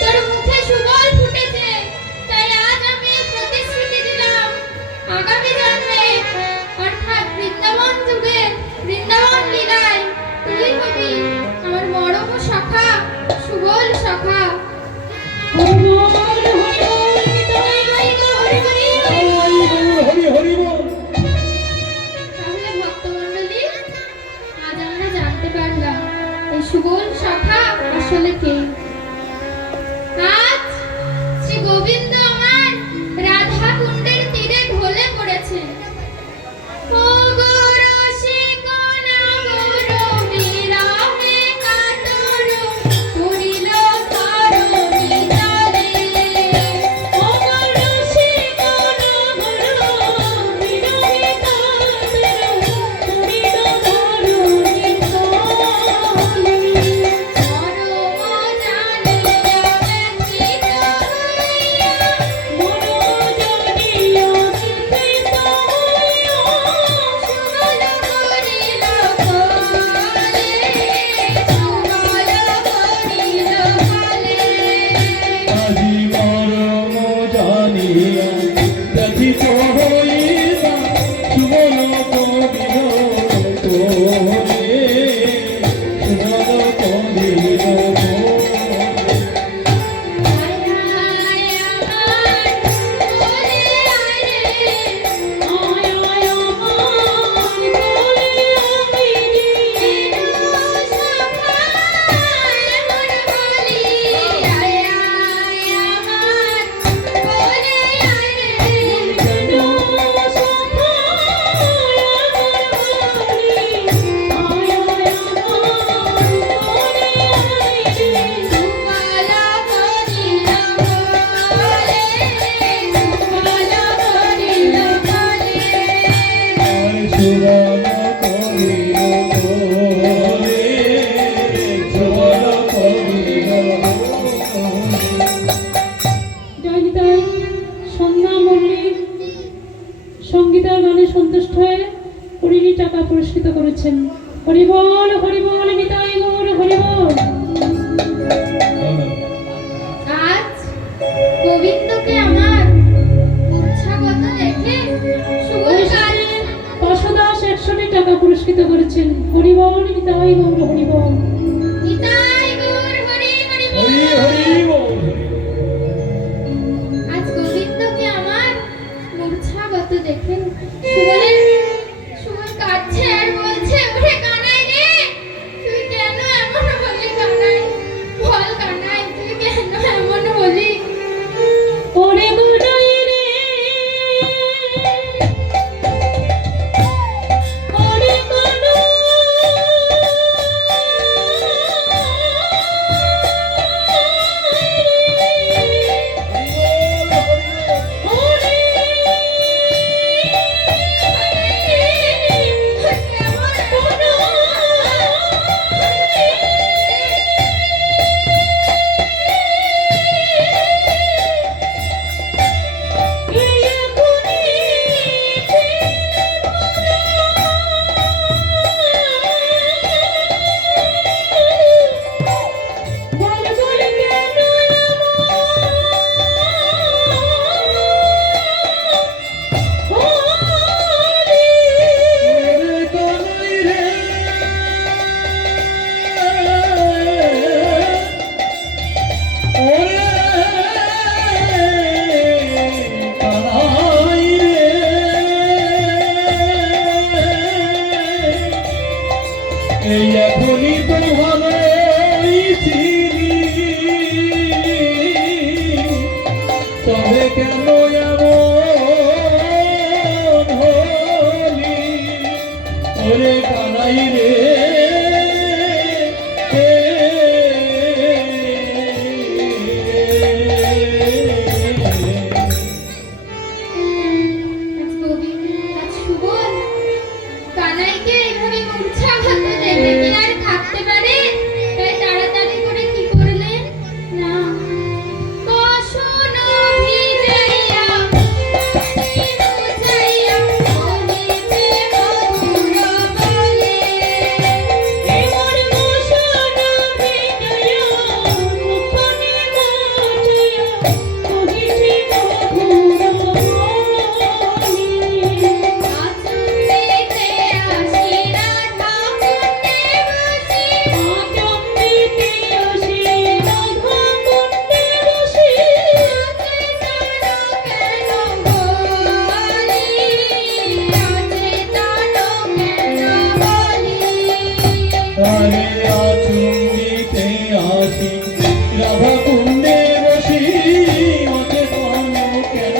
তোর মুখে সুবল ফুটেছে, তাই আজ আমি এই প্রতিশ্রুতি দিলাম আগামী জন্মে অর্থাৎ বৃন্দাবন যুগে বৃন্দাবন লীলায় তুই হবি আমার মরম সখা সুবল সখা। হরি হরি বল। তাহলে ভক্তমণ্ডলী আজ আমরা জানতে পারলাম এই সুবল সখা আসলে কে। আজ শ্রী গোবিন্দ আমার রাধা কুণ্ডের তীরে ঢলে পড়েছে। ও গো রসিক নাগর বিরামে কাতর করিল ধরণী তলে। ও গো রসিক নাগর বিরামে কাতর করিল ধরণী তলে। পরম জানিয়া ব্যথিত হইয়া মন জানিয়া চিন্তিত হইয়া সুবল করিল কালে, সুবল করিল কালে। আজি মরম জানিয়া ব্যথিত হইয়া সুবল করিল তোরে, সুবল করিল তোরে। সুবল করিল তোরে, সুবল করিল তোরে। জয়নিতাই সন্ধ্যা মল্লিক সঙ্গীতার গানে সন্তুষ্ট হয়ে 20টি টাকা পুরস্কৃত করেছেন। হরিবল হরিবল নিতাই গৌর হরিবল। আজ পুরস্কৃত করেছেন। হরিবল নিতাই গৌর হরিবল। নিতাই গৌর হরি হরি বল। হরি হরি বল। আজ গোবিন্দকে আমার মূর্ছাগত দেখে সুমন কাঁদছে আর বলছে, ওরে কানাই রে, তুই কেন এমন হলি কানাই? বল কানাই, তুই কেন এমন হলি? ওরে গোড়াই রে, ওরে গোড়াই এই এখনই তো ভালোই চিনি, তবে কেন এমন হলি? ওরে কানাই রে, আজ গোবিন্দ, আজ সুবল কানাইকে এভাবে মূর্ছাগত দেখে কি আর থাকতে পারে? তাই তাড়াতাড়ি করে কি করলেন না, বসন ভিজাইয়া পানি মুছাইয়া বলিতে মধুর বলে। এমন বসন ভিজাইয়া মুখনে মুছাইয়া কহিছে মধুর বলি। আচম্বিতে আসি রাধা কুণ্ডে বসি, আচম্বিতে আসি রাধা কুণ্ডে বসি। আরে আচুম্বিতে আসি রাধা কুণ্ডে বসি, অচেতন কেন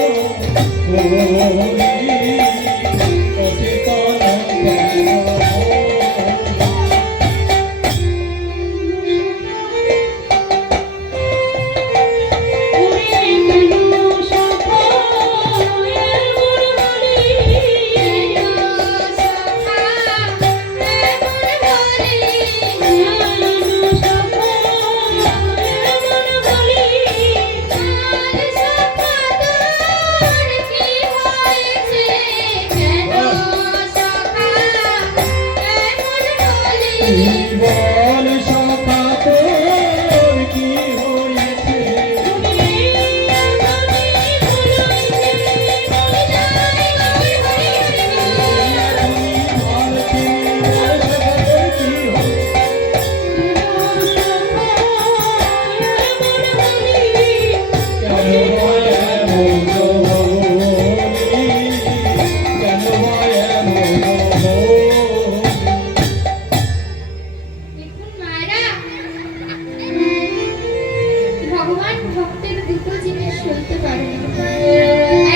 হলি? অচেতন কেন হলি? ওরে কেন সখা এমন বলি? বল সখা তোর কি হয়েছে? বল কি সখা তোর কি হয়েছে? কেন ভয় এমন হলি? কেন ভয় এমন হলি? দেখুন মায়েরা, ভগবান ভক্তের দুটো জিনিস সইতে পারেন।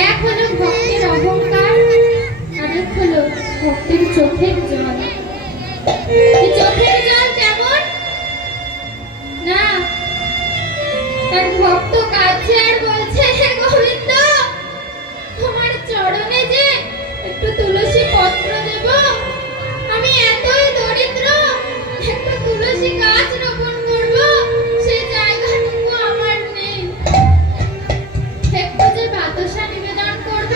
এক হলো ভক্তের অহংকার, আরেক হলো ভক্তের চোখের জল। এই চোখের জল কেমন না, তার ভক্ত কাছে আর বলছে, হে গোবিন্দ, তোমার চরণে যে একটু তুলসী পত্র দেব, আমি এতই দরিদ্র, একটা তুলসী গাছ রোপণ করব, সেই জায়গাটুকু আমার নেই। একটু যে বাতাসা নিবেদন করব,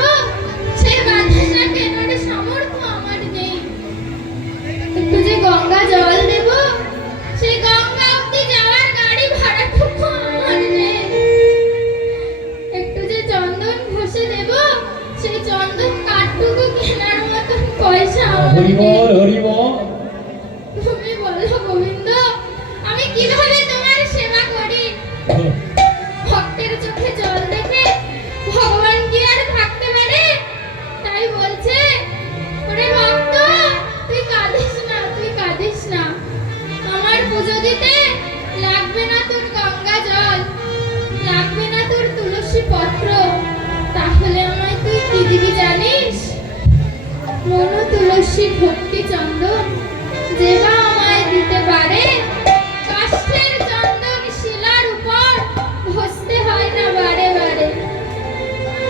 সেই বাতাসা কেনার সামর্থ্য আমার নেই। একটু যে গঙ্গা জল দেব, সেই গঙ্গা অবধি যাওয়ার গাড়ি ভাড়াটুকু আমার নেই। একটু হরি বল হরি বল। তুমি বলো গোবিন্দ, আমি কিভাবে তোমার সেবা করি? ভক্তের চোখে জল দেখে ভগবান কি আর থাকতে পারে? তাই বলছে, ওরে ভক্ত, তুই কাঁদিস না, তুই কাঁদিস না। আমার পুজো দিতে লাগবে না তোর গঙ্গা জল, লাগবে না তোর তুলসী পত্র। তাহলে আমায় তুই কি দিবি জানিস? মন তুলসী ভক্তি চন্দন, যে বা আমায় দিতে পারে। কাষ্ঠের চন্দন শিলার উপর ঘষতে হয় না বারে বারে।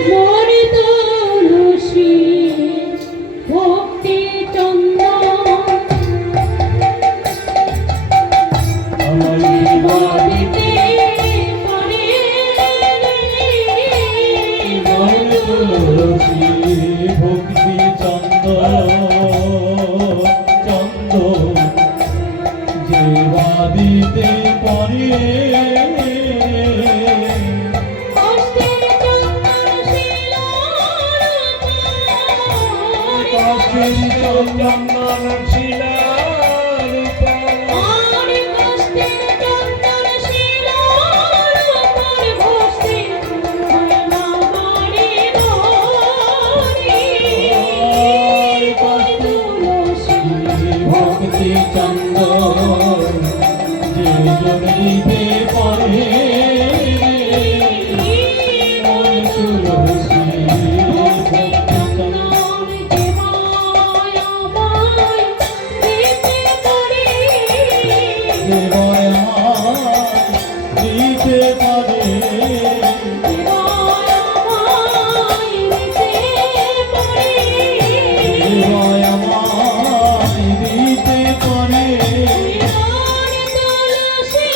মরি তুলসী ভক্তি চন্দন আমায় বাড়িতে পারে মন তুলসী ভক্তি চন্দ যে বাদিতে পারে কাশের চন্দন শিলার ভক্তি চন্দন যে জড়িতে পারে মন তুলসী ভক্তি চন্দন দেবায় দিতে পারে দেবায় দিতে পারে মন তুলসী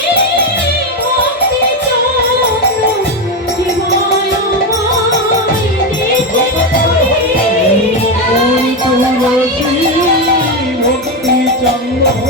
ভক্তি চন্দন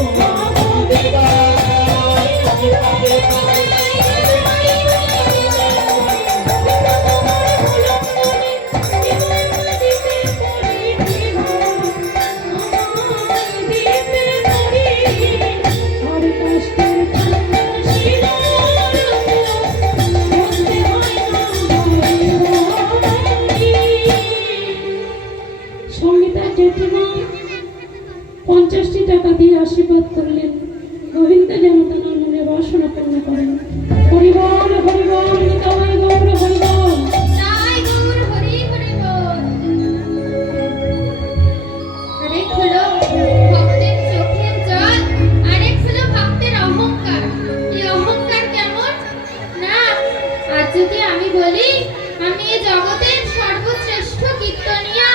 সঙ্গীতার জেঠিমা 50টি টাকা দিয়ে আশীর্বাদ করলেন, গোবিন্দ যেন তার মনে বাসনা পূর্ণ করেন। হরিবল হরিবল নিতাই গৌর হরিবল। তাই গৌর হরি হরি বল। আরেক হলো ভক্তের চোখের জল, আরেক হলো ভক্তের অহংকার। এই অহংকার কেমন না, আজ যদি আমি বলি আমি এই জগতের সর্বশ্রেষ্ঠ কীর্তনিয়া,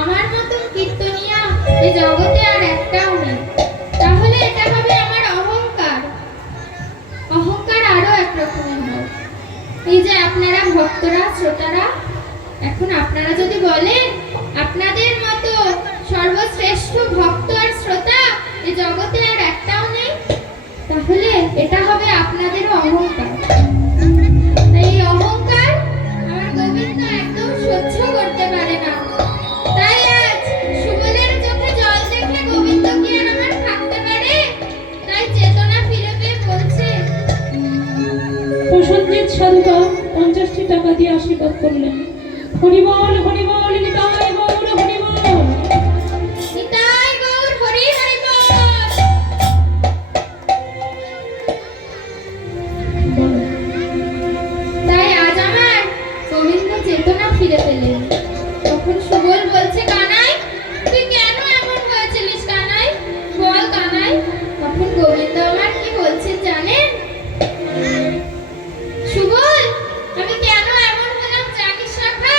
আমার মতন কীর্তনিয়া এই জগতে আর একটাও নেই, তাহলে এটা হবে আমার অহংকার। অহংকার আরো এক রকমের হয়। এই যে আপনারা ভক্তরা, শ্রোতারা, এখন আপনারা যদি বলেন আপনাদের মতো সর্বশ্রেষ্ঠ ভক্ত আর শ্রোতা এই জগতে আর একটাও নেই, তাহলে এটা হবে আপনাদেরও অহংকার। তাই এই অহংকার আমার গোবিন্দ একদম সহ্য করতে পারে না। তাই আজ সুবোধের চোখে জল দেখে গোবিন্দ কি আর আমার থাকতে পারে? তাই চেতনা ফিরে পেয়ে বলছে, প্রসঞ্জিৎ সাধুকা 50টি টাকা দিয়ে আশীর্বাদ করলেন। হরিবল হরিবল নিতাই গৌর হরিবল। নিতাই গৌর হরি হরি বল। বলো। তাই আজ আমার গোবিন্দ চেতনা ফিরে পেলেন। তখন সুবল বলছে, কানাই তুই কেন এমন হয়েছিলিস কানাই, বল কানাই। তখন গোবিন্দ আমার কি বলছেন জানেন? সুবল, আমি কেন এমন হলাম জানিস না খা?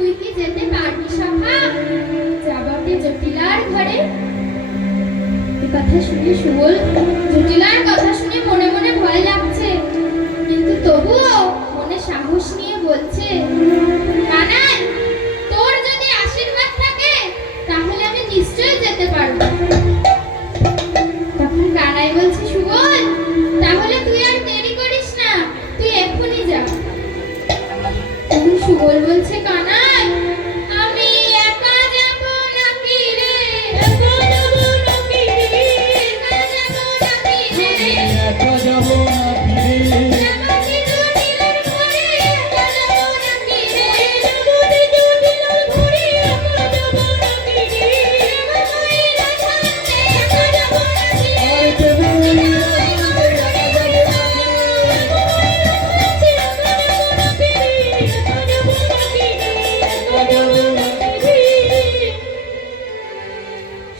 তুই কি যেতে পারবি সখা যাবতে জটিলার ঘরে? এ কথা শুনে সুবল জটিলার কথা শুনে মনে মনে ভয় লাগছে, কিন্তু তবুও মনে সাহস নিয়ে বলছে, কানাই তোর যদি আশীর্বাদ থাকে তাহলে আমি নিশ্চয়ই যেতে পারবো। তখন কানাই বলছে, সুবল তাহলে তুই আর দেরি করিস না, তুই এক্ষুনি যা। তখন সুবল বলছে, কানাই আমি একা যাব নাকি রে, একা যাব নাকি রে, একা যাব নাকি রে, একা যাব নাকি রে? যাবতে জটিলার ঘরে একা যাব নাকি রে, যাবতে জটিলার ঘরে একা যাব নাকি রে, আমায় রাখাতে একা যাব নাকি রে, আর কেন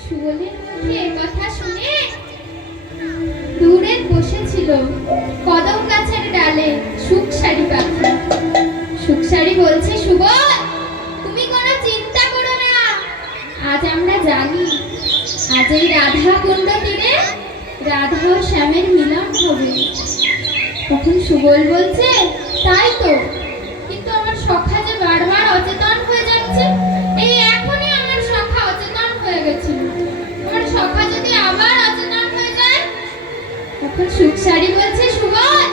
সুবলের মুখে এ কথা শুনে দূরে বসেছিল কদম গাছের ডালে সুখসারি পাখি। সুখসারি বলছে, সুবল তুমি কোনো চিন্তা করো না, আজ আমরা জানি আজ এই রাধা কুণ্ড তীরে রাধা ও শ্যামের মিলন হবে। তখন সুবল বলছে, তাই তো, কিন্তু আমার সখা যে বারবার অচেতন হয়ে যাচ্ছে, এই এখনই আমার সখা অচেতন হয়ে গেছিল, আমার সখা যদি আবার অচেতন হয়ে যায়? তখন সুখসারি বলছে, সুবল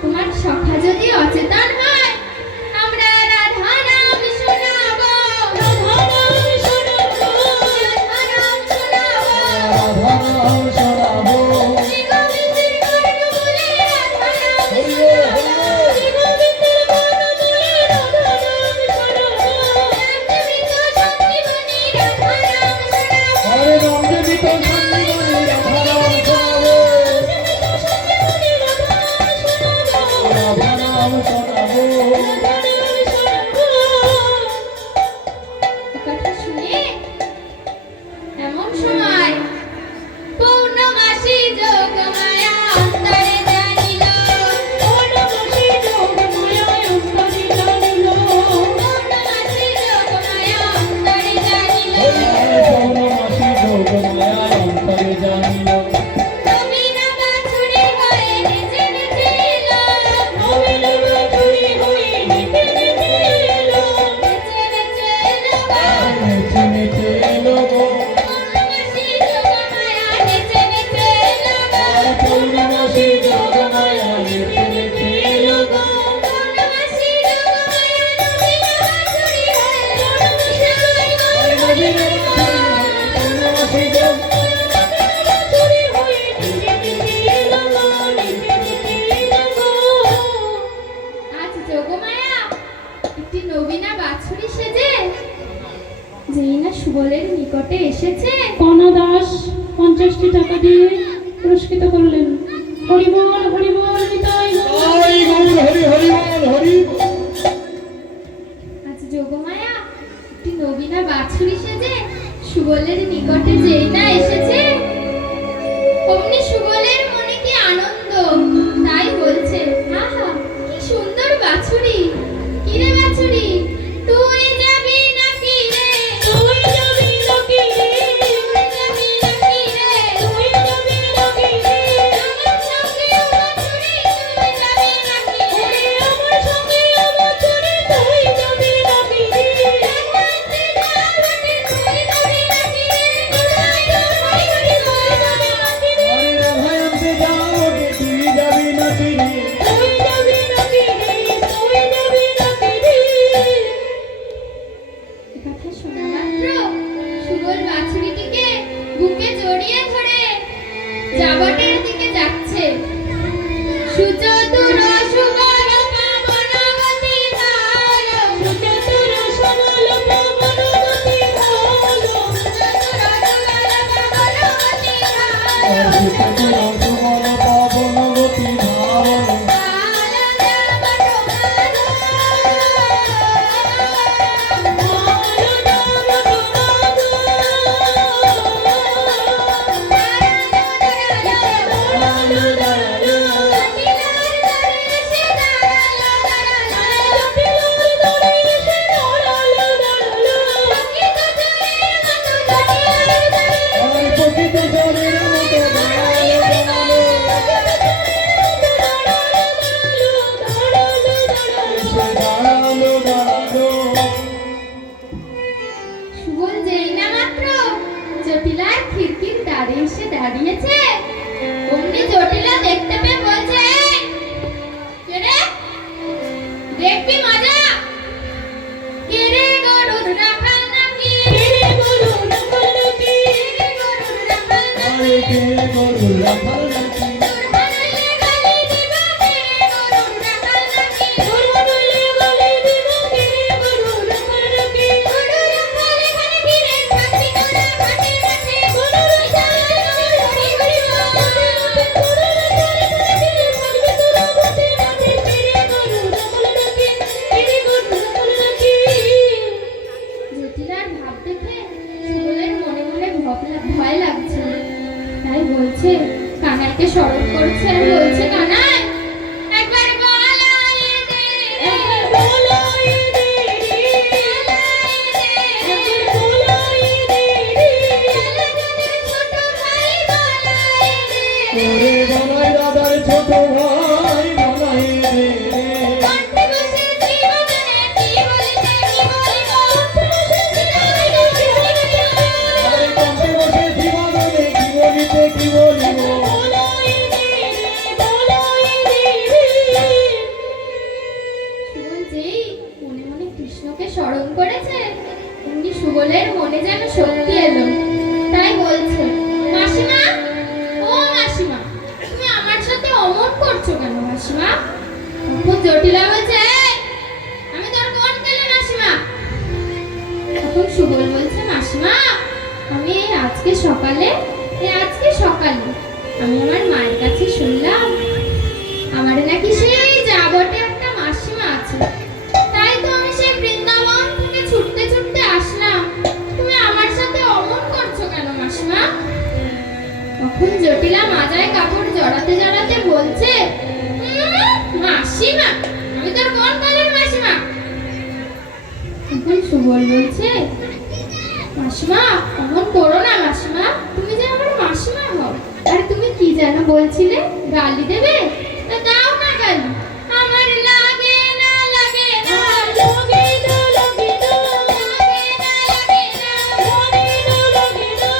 তোমার সখা যদি অচেতন হয় আমরা রাধা নাম শোনাবো, রাধা নাম শোনাবো, রাধা নাম শোনাবো, রাধারাম শোনাবো। শ্রী গোবিন্দের কর্ণমূলে রাধা নাম হরি শোনাবো, বল, শ্রী গোবিন্দের কর্ণমূলে রাধা নাম শোনাবো, রামদেবিত সঞ্জীবনী রাধা নাম শোনাবো, হরে রাম দেবী তো সঞ্জীবনী রাধারাম শোনাবো, সঞ্জীবনী রাধা নাম শোনাবো, রাধারাম শোনাবো। রাধা নাম শোনাবো। এ কথা শুনে এমন সময় পূর্ণমাসী যোগমায়া অন্তরে জানিল, পূর্ণমাসী যোগমায়া অন্তরে জানিল, পূর্ণমাসী যোগমায়া অন্তরে জানিল, পৌর্ণমাসী যোগমায়া অন্তরে জানিল, নবীনা বাছুরি হয়ে নেচে নেচে এলো, নবীনা বাছুরি হয়ে নেচে নেচে এলো, নেচে নেচে এলো গো, নেচে নেচে এলো গো। পূর্ণমাসী যোগমায়া নেচে নেচে এলো গো, পৌর্ণমাসী যোগমায়া নেচে নেচে এলো গো। পূর্ণমাসী যোগমায়া নবীনা বাছুরি হয়ে পৌর্ণমাসী যোগ বাছুরি হয়ে নেচে নেচে এলো গো, নেচে নেচে এলো গো। আজ যোগমায়া একটি নবীনা বাছুরি সেজে যেই না সুবলের নিকটে এসেছে, কণা দাস 50টি টাকা দিয়ে পুরস্কৃত করলেন। হরিবল হরিবল নিতাই গৌর। জয় গৌর হরি হরি বল হরি বল। আজ যোগমায়া একটি নবীনা বাছুরি সেজে সুবলের নিকটে যেই না এসেছে, অমনি সুবলের মনে কি আনন্দ, তাই বলছে, আহা কি সুন্দর বাছুরি, কি রে বাছুরি তুই যাবি নাকি রে, তুই যাবি নাকি রে, তুই যাবি নাকি রে, তুই যাবি নাকি রে, আমার সঙ্গে ও বাছুরি তুই যাবি নাকি রে, আমার সঙ্গে ও বাছুরি তুই যাবি নাকি রে, রাধাতে যাবতে তুই যাবি নাকি রে, রাধায় রাধায় হরি তুই যাবি নাকি রে, হরে রাধায়ন্তে যাওটে তুই যাবি নাকি রে? তুই যাবি নাকি রে, তুই যাবি নাকি রে। এ কথা শোনা মাত্র সুবল বাছুরিটিকে বুকে জড়িয়ে ধরে যাবটের দিকে যাচ্ছে। সুচতুর সুবল পাবনগতি ধার, সুচতুর সুবল পাবনগতি ধার, সুচতুর সুবল পাবনগতি ধার, সুচতুর সুবল পাবনগতি ধার, রে কে গরুর রাখাল নাকি দুর্ভানাইলে গালি দিব কে গরুর রাখাল নাকি দুর্ভানাইলে গালি দিব কে গরুর রাখাল নাকি গরুর রাখাল এখানে ফিরে থাকবি তোরা ঘাটের মাঠে গরুর রাখাল হরি হরি জটিলার ভাব দেখে সুবলের মনে মনে ভয় লাগছে, তাই বলছে কানাইকে স্মরণ করছে আর বলছে কানাই একবার বলায়ে দে বলায়ে দে বলায়ে দে ছোট ভাই বলায়ে দে ওরে বানাই দাদার ছোট ভাই বানাই রে কণ্ঠে বসে জীবনে কি বলিতে কি বলিব আরে কণ্ঠে বসে জীবনে কি বলিতে কি বলিব বলায়ে দে বলায়ে দে সুবল যেই মনে মনে কৃষ্ণকে স্মরণ করেছে এমনি সুবলের মনে যেন শক্তি এলো, তাই বলছে মাসিমা ও মাসিমা তুমি আমার সাথে অমন করছো কেন মাসিমা? তখন জটিলা বলছে "এই, আমি তোর কোন গেলে মাসিমা?" তখন সুবল বলছে মাসিমা আমি এই আজকে সকালে আমি আমার মায়ের কাছে শুনলাম আমার নাকি সেই যাবটে একটা মাসিমা আছে, তাই তো আমি সেই বৃন্দাবন থেকে ছুটতে ছুটতে আসলাম। তুমি আমার সাথে অমন করছো কেন মাসিমা? তখন জটিলা মাজায় কাপড় জড়াতে জড়াতে বলছে মাসিমা আমি তোর কোন কালের মাসিমা? তখন সুবল বলছে মাসিমা অমন করো না মাসিমা, তুমি যে আমার মাসিমা হও। আর তুমি কি যেন বলছিলে গালি দেবে, তা দাও না গালি। আমার লাগে না লাগে না লাগে না লাগে না লাগে না লাগে না লাগে না লাগে না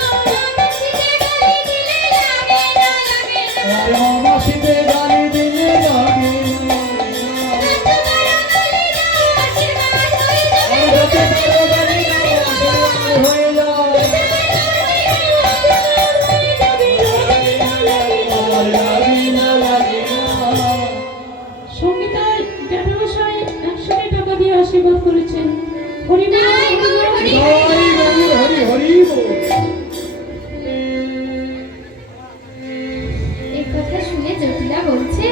মাসিকে গালি দিলে লাগে না লাগে না আরে মাসিতে গালি দিলে লাগে না যত বড় গালি দাও আশীর্বাদ হয়ে যাবে। আর যত বড় গালি দাও আশীর্বাদ হয়ে যায় আর লাগে না লাগে না সঙ্গীতার জ্ঞানমশাই 100 টাকা দিয়ে আশীর্বাদ করেছেন। হরি বল, জয় গৌর হরি হরি হরি হরি হরি বল। এই কথা শুনে জটিলা বলছে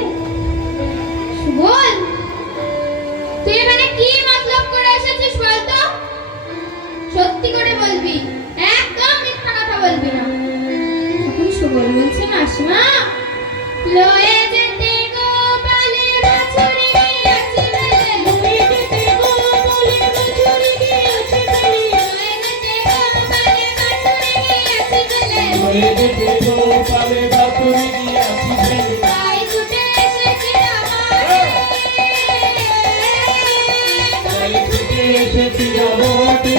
সুবল তুই এখানে কি মতলব করে এসেছিস বলতো? সত্যি করে বলবি, একদম মিথ্যা কথা বলবি না। তখন সুবল বলছে মাসিমা লয়ে যেতে গোপালে বাছুরি আছে বলে লয়ে যেতে গোপালে বাছুরি গিয়েছে বলে, লয়ে যেতে গোপালে বাছুরি আছে বলে হরে যেতে গোপালে বাছুরি গিয়াছি বলে। তাই ছুটে এসেছি আমার তাই ছুটে এসেছি যাবতে।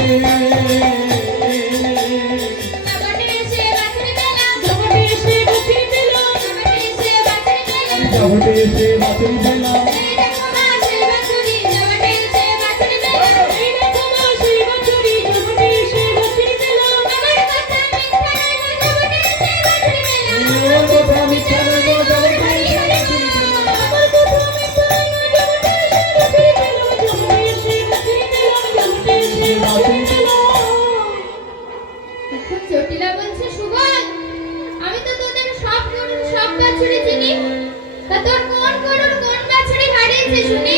জগতে এসে বাছুরি পেলাম জগতে এসে বাছুরি পেলাম, জগতে এসে বাছুরি পেলাম যাবতে এসে বাছুরি পেলাম। এই দেখো মা সেই বাছুরি জগতে এসে বাছুরি পেলাম এই দেখো মা সেই বাছুরি জগতে এসে বাছুরি পেলাম। আমার কথা মিথ্যা নয় গো, জগতে এসে বাছুরি পেলাম আমার কথা মিথ্যা নয় গো, যাবতে এসে বাছুরি পেলাম। আমার কথা মিথ্যা নয়, জগতে এসে বাছুরি পেলাম, জগতে এসে বাছুরি পেলাম, জগতে এসে বাছুরি পেলাম। তখন জটিলা বলছে সুবল আমি তো তোদের সব গরুর সব বাছুরি চিনি, তা তোর কোন গরুর কোন বাছুরি হারিয়েছে শুনি?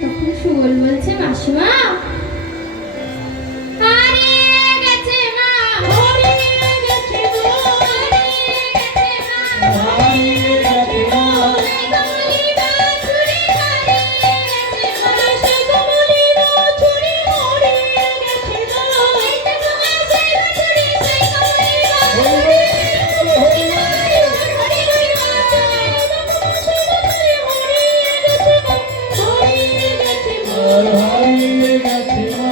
তখন সুবল বলছে মাসিমা হারিয়ে গেছে মা হারিয়ে গেছে মা, হারিয়ে গেছে মা হারিয়ে গেছে মা। সেই কমলি বাছুরি হারিয়ে গেছে মা সেই কমলি বাছুরি হারিয়ে গেছে মা। এই দেখো মা সেই বাছুরি সেই কমলি বাছুরি হরি বল, হরি বল। হরি হরি মা আর হারিয়ে গেছে মা।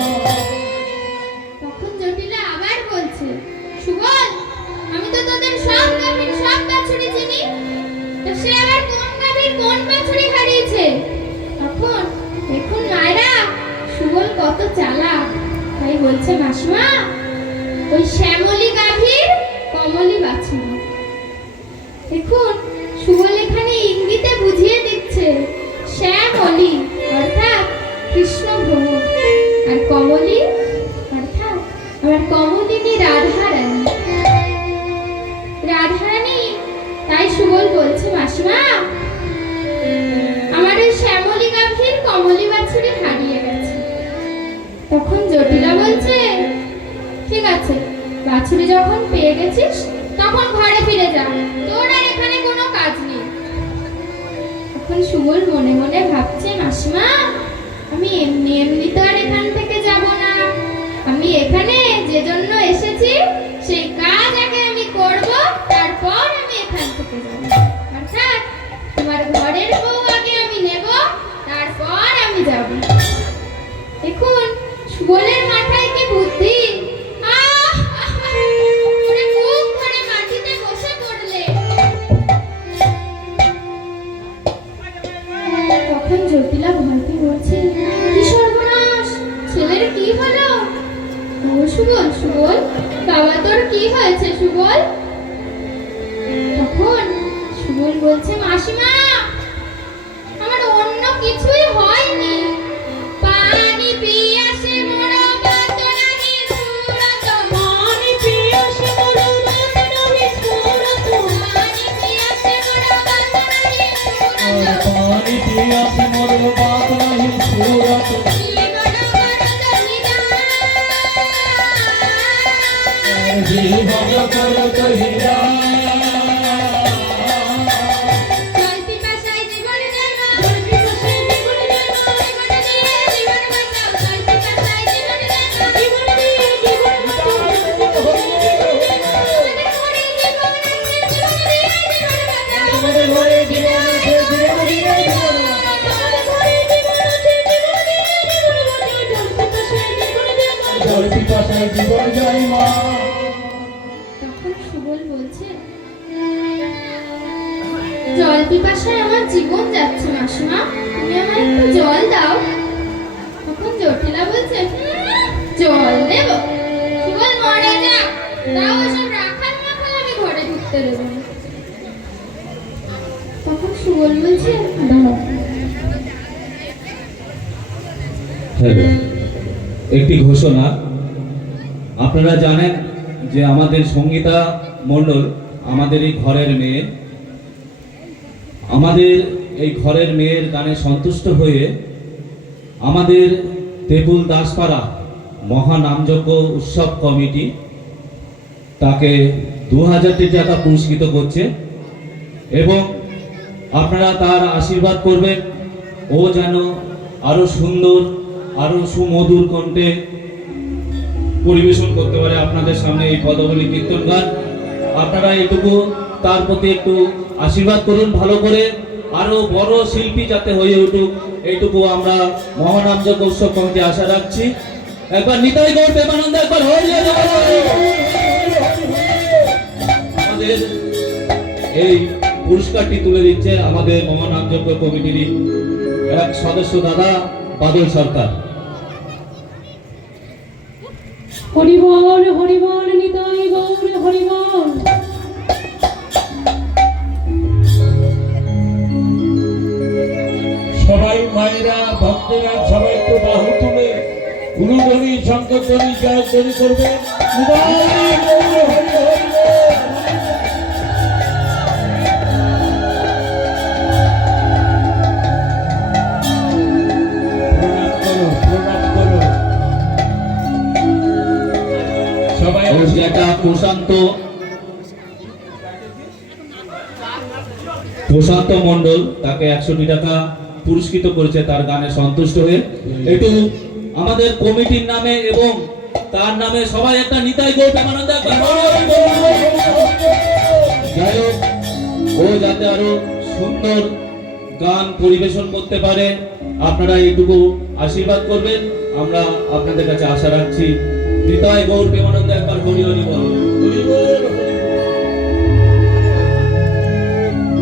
তখন জটিলা আবার বলছে সুবল আমি তো তোদের সব গাভীর সব বাছুরি চিনি, তো সে আবার কোন গাভীর কোন বাছুরি হারিয়েছে? তখন দেখুন মায়েরা সুবল কত চালাক, তাই বলছে মাসিমা ওই শ্যামলী গাভীর কমলি বাছুর। দেখুন সুবল এখানে ইঙ্গিতে বুঝিয়ে দিচ্ছে শ্যামলি অর্থাৎ কৃষ্ণ ভ্রমণ, আর কমলি অর্থাৎ আমার কমলিনী রাধারানী। রাধারানী তাই সুবল বলছে মাসিমা আমার ওই শ্যামলী গাভীর কমলি বাছুরি হারিয়ে গেছে। তখন জটিলা বলছে ঠিক আছে, বাছুরি যখন পেয়ে গেছিস তখন ঘরে ফিরে যা, তোর আর এখানে কোনো কাজ নেই। তখন সুবল মনে মনে ভাবছে মাসিমা আমি এমনি এমনি তো আর এখান থেকে যাব না, আমি এখানে যে জন্য এসেছি সেই কাজ আগে আমি করব, তারপর আমি এখান থেকে যাব। অর্থাৎ তোমার ঘরের বউ আগে আমি নেব, তারপর আমি যাব। দেখুন সুবলের মাথায় কি বুদ্ধি! ওরে মুখ ধরে মাটিতে বসে পড়লে। তখন জটিলা ভয়তে বলছে কি সর্বনাশ, ছেলের কি হলো? ও সুবল, সুবল বাবা তোর কি হয়েছে সুবল? তখন সুবল বলছে মাসিমা আমার অন্য কিছুই হয়নি, পানি পিয়াসে মোরা বাতরানি সুরত, পানি পিয়াসে মোরা বাতরানি সুরত, পানি পিয়াসে মোরা বাতরানি সুরত, পানি পিয়াসে মোর বাত নাহি সুরত, জীবন কর কহিরা। জীবন জয় মা। তখন সুবল বলছে জল পিপাসায় আমার জীবন যাচ্ছে মাসিমা, তুমি আমায় একটু জল দাও। তখন জটিলা বলছে জল দেব? সুবল মরে যা, তাও এসব রাখাল মাখাল আমি ঘরে ঢুকতে দেবো না। তখন সুবল বলছে দাও। একটি ঘোষণা, আপনারা জানেন যে আমাদের সঙ্গীতা মণ্ডল আমাদের এই ঘরের মেয়ে, আমাদের এই ঘরের মেয়ের গানে সন্তুষ্ট হয়ে আমাদের তেঁতুল দাসপাড়া মহানামযজ্ঞ উৎসব কমিটি তাকে 2000 টাকা পুরস্কৃত করছে এবং আপনারা তার আশীর্বাদ করবেন, ও যেন আরো সুন্দর আরো সুমধুর কণ্ঠে পরিবেশন করতে পারে আপনাদের সামনে এই পদাবলী কীর্তন গান। আপনারা এইটুকু তার প্রতি একটু আশীর্বাদ করুন, ভালো করে আরো বড় শিল্পী যাতে হয়ে উঠুক, এইটুকু আমরা মহানামযজ্ঞ উৎসব কমিটি আশা রাখছি। একবার নিতাই গৌর প্রেমানন্দ, একবার হরিয়ে আমাদের এই পুরস্কারটি তুলে দিচ্ছে আমাদের মহানামযজ্ঞ কমিটির এক সদস্য দাদা বাদল সরকার। হরিবল হরিবল নিতাই গৌর হরিবল। সবাই মায়েরা ভক্তেরা সবাই একটু বাহু তুলে গুরুধ্বনি শঙ্করধ্বনি জয়ধ্বনি করবে। সবাই একটা প্রশান্ত মণ্ডল তাকে 100 টাকা পুরস্কৃত করেছে তার গানে সন্তুষ্ট হয়ে। একটু আমাদের কমিটির নামে এবং তার নামে সবাই একটা নিতাই গৌর প্রেমানন্দ, যাই হোক ও যাতে আরো সুন্দর গান পরিবেশন করতে পারে, আপনারা এইটুকু আশীর্বাদ করবেন, আমরা আপনাদের কাছে আশা রাখছি। নিতাই গৌর প্রেমানন্দ, একবার হরি হরি বল।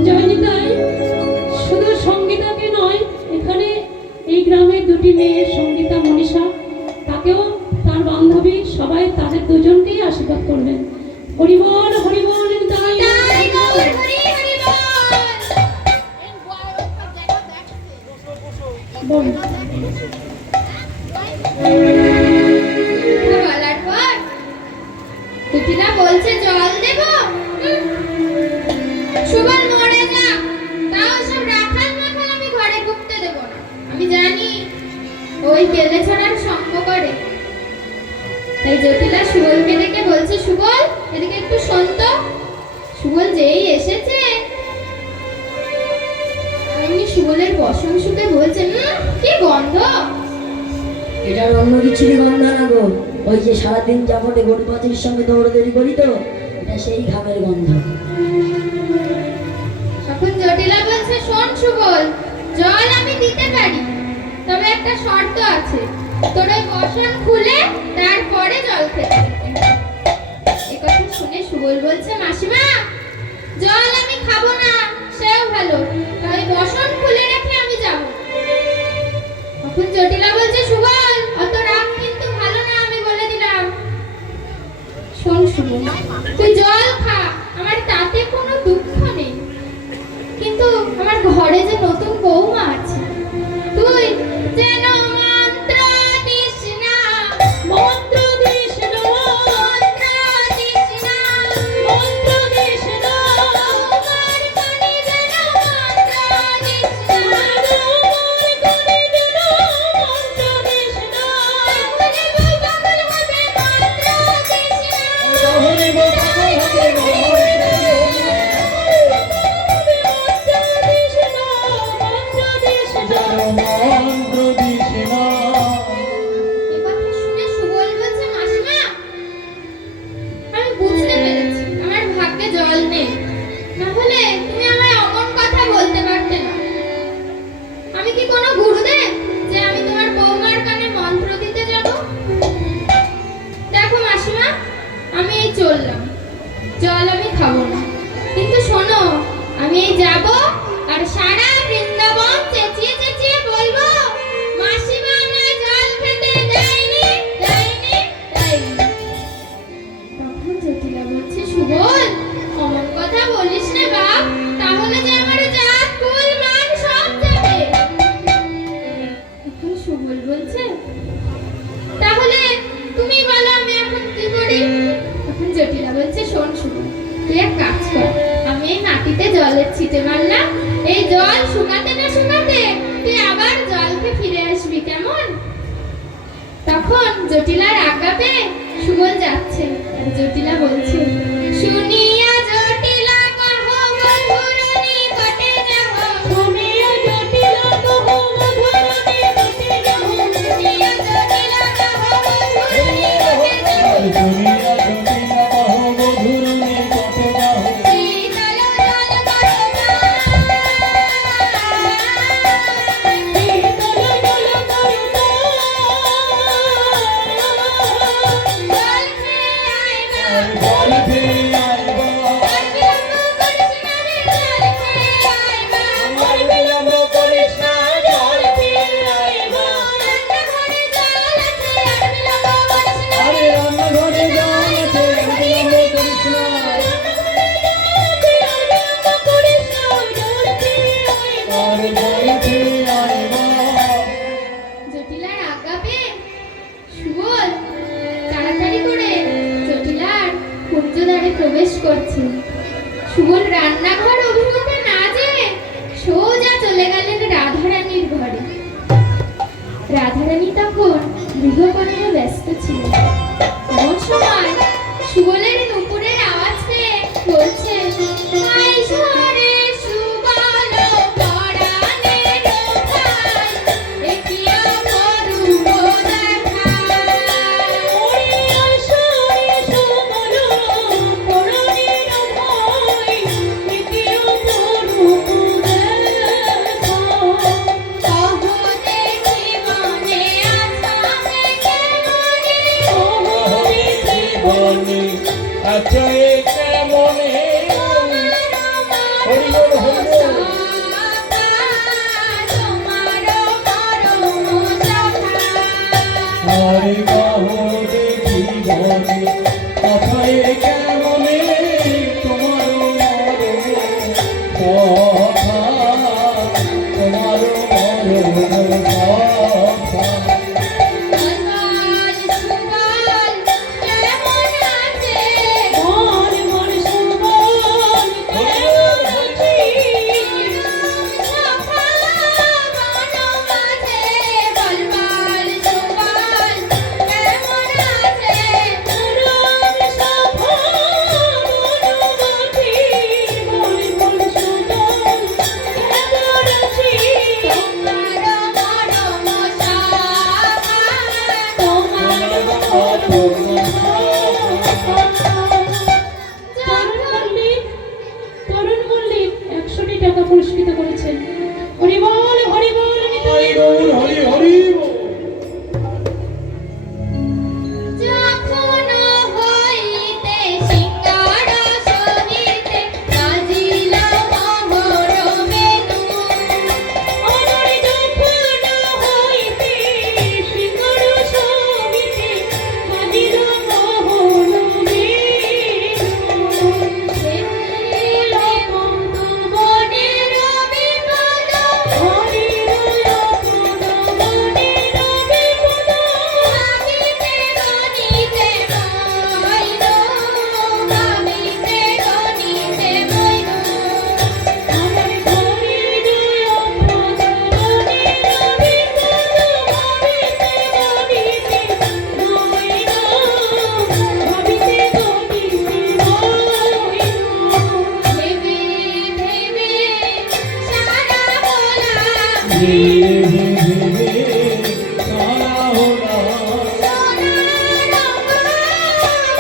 জয় নিতাই। শুধু সঙ্গীতাকে নয়, এখানে এই গ্রামের দুটি মেয়ে সঙ্গীতা মনীষা, তাকেও তার বান্ধবী সবাই তাদের দুজনকেই আশীর্বাদ করবেন। হরি বল হরি বল তাই তাই গৌর হরি হরি বল। বল বলার পর জটিলা বলছে জল দেব। সুবল মরে যা, তাও সব রাখাল মাখাল আমি ঘরে ঢুকতে দেব না। আমি জানি ওই কেলে ছড়ার সঙ্গ করে। তাই জটিলা সুবলকে ডেকে বলছে, সুবল এদিকে একটু শোন তো। সুবল যেই এসেছে এমনি সুবলের বসন শুকে বলছে, কি গন্ধ। এটার অন্য কিছুরই গন্ধ না গো, ওই যে সারাদিন যাবতে গরু পাতির সঙ্গে দৌড়াদৌড়ি করি তো, এটা সেই ঘামের গন্ধ। তখন জটিলা বলছে, শোন সুবল, জল আমি দিতে পারি, তবে একটা শর্ত আছে, তোর ওই বসন খুলে তারপরে জল খেতে হবে। এই কথা শুনে সুবল বলছে, মাসিমা জল আমি খাবো না, সেও ভালো, তাই বসন খুলে রেখে আমি যাব। তখন জটিলা বলছে, সুবল অত রাগ কিন্তু ভালো না, আমি বলে দিলাম। শোন সুবল, তুই জল খা, আমার তাতে কোনো দুঃখ নেই, কিন্তু আমার ঘরে যে নতুন বৌমা আছে, তুই যেন মন্ত্র দিস না, মন্ত্র দিস না মন্ত্র দিস না, মন্ত্র দিস না আমার কানে যেন মন্ত্র দিস না, আমার কোনে যেন মন্ত্র দিস না তাহলে বউ পাগল হবে, মন্ত্র দিস না। তাহলে বউ পাগল হবে, মন্ত্র দিস না মন্ত্র দিস না মন্ত্র দিস না। এই কথা শুনে সুবল বলছে, মাসিমা আমি বুঝতে পেরেছি আমার ভাগ্যে জল নেই, না হলে তুমি আমায় অমন কথা বলতে পারতে না। আমি কি কোনো গুরুদেব যে আমি তোমার বৌমার কানে মন্ত্র দিতে যাব? দেখো মাসিমা, আমি এই চললাম, জল আমি খাবো না, কিন্তু শোনো, আমি এই যাব আর সারা বৃন্দাবন চেঁচিয়ে চেঁচিয়ে বলবো, মাসিমা আমায় জল খেতে দেয়নি দেয়নি দেয়নি। তখন জটিলা বলছে, সুবল অমন কথা বলিস না বাপ, তাহলে যে আমার জাত কুল মান সব যাবে। তখন সুবল বলছে, তাহলে তুমি বলো আমি এখন কি করি? তখন জটিলা বলছে, শোন সুবল, তুই এক কাজ কর, আমি এই মাটিতে জলের ছিটে মারলাম, এই জল শুকাতে না শুকাতে তুই আবার জলকে ফিরে আসবি, কেমন? তখন জটিলার আজ্ঞা পেয়ে সুবল যাচ্ছে, আর জটিলা বলছে, শুনিয়া জটিলা কহো মধুর নিকটে যাও, শুনিয়া জটিলা কহো মধুর নিকটে যাও শুনিয়া জটিলা কহো মধুর নিকটে যাও, দুনিয়া জটিলা কহো মধুর নিকটে যাও। শীতল জল করো শীতল জল করো জল খেয়ে আইবা, আর জল খেয়ে আইবা, আর বিলম্ব করিস না রে, জল খেয়ে আইবা, আর বিলম্ব করিস না, জল খেয়ে আইবা। রান্নাঘরে জল আছে, আর বিলম্ব করিস না আরে রে, রান্নাঘরে জল আছে, আর বিলম্ব করিস না। আর জল খেয়ে আইবা। জটিলার আজ্ঞা পেয়ে সুবল তাড়াতাড়ি করে জটিলার কুঞ্জদ্বারে প্রবেশ করছে। সুবল রান্নাঘর অভিমুখে না যেয়ে সোজা চলে গেলেন রাধারানীর ঘরে। রাধারানী তখন গৃহকর্মে ব্যস্ত ছিলেন। এমন সময় সুবলের নুপুরের আওয়াজ পেয়ে বলছে, "আইসরে সুবল পরাণে রোখাই, একিয়া করুব কহো দেখি মনে আছামে কেমনে, জীবনে আচ্ছা এ কেমনে। হরি বল, হরি বল। আরে কহো দেখি বনে আচ্ছা এ কেমনে। তরুণ মল্লিক 100টি টাকা পুরস্কৃত করেছেন। হরি বল হরি বল হরি বল, হরি হরি বল। যখন হইতে সিঙ্গার সহিতে বাজিল মোহর বেণু অনর যখন হইতে সিংহর সহিতে বাজিল মোহন বেণু। সেদিল বনের বিপদ হরির আপন মনের বিপদ ভাবিতে গণিতে মইল ভাবিতে গণিতে মইল আমার হরির আপন মনের বিপদ ভাবিতে গণিতে মইল ভাবিতে গণিতে মইল। ভেবে ভেবে সারা বলা ভেবে ভেবে সারা হলা। সোনার রঙ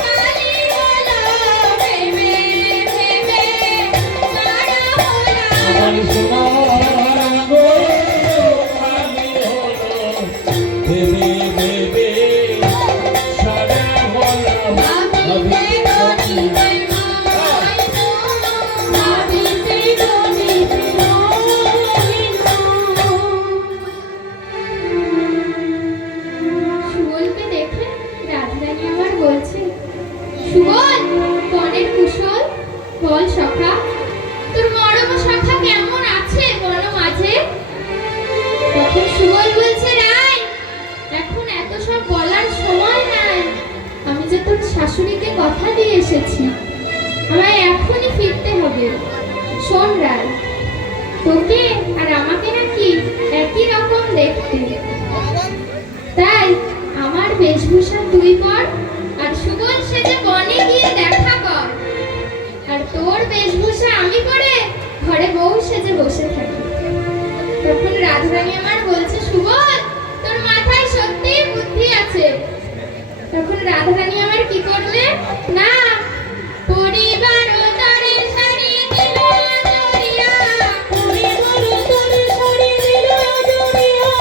কালি হলো ভেবে ভেবে সারা বলা আমার সোনার আঙ্গো খালি হলো। ভেবে ভেবে সারা হলা। ভাবিতে গণিতে মইল ভাবিতে গণিতে সুবলকে দেখে রাধারানী আবার বলছে, সুবল বনের কুশল বল সখা, তোর মরম সখা কেমন আছে বন মাঝে? তখন সুবল বলছে, রাই এখন এত সব বলার সময় নাই, আমি যে তোর শাশুড়িকে কথা দিয়ে এসেছি, আমায় এখনই ফিরতে হবে। শোন রাই, তোকে আর আমাকে নাকি একই রকম দেখতে, তাই আমার বেশভূষা তুই পর আর সুবল সেজে বনে গিয়ে দেখা কর, আর তোর বেশভূষা আমি পরে ঘরে বউ সেজে বসে থাকি। তখন রাধারানী আমার বলছে, সুবল তোর মাথায় সত্যিই বুদ্ধি আছে। তখন রাধারানী আমার কি করলে না, পরিবার তারে শাড়ি দিল জড়িয়া, পরিবার তারে শাড়ি দিল জড়িয়া,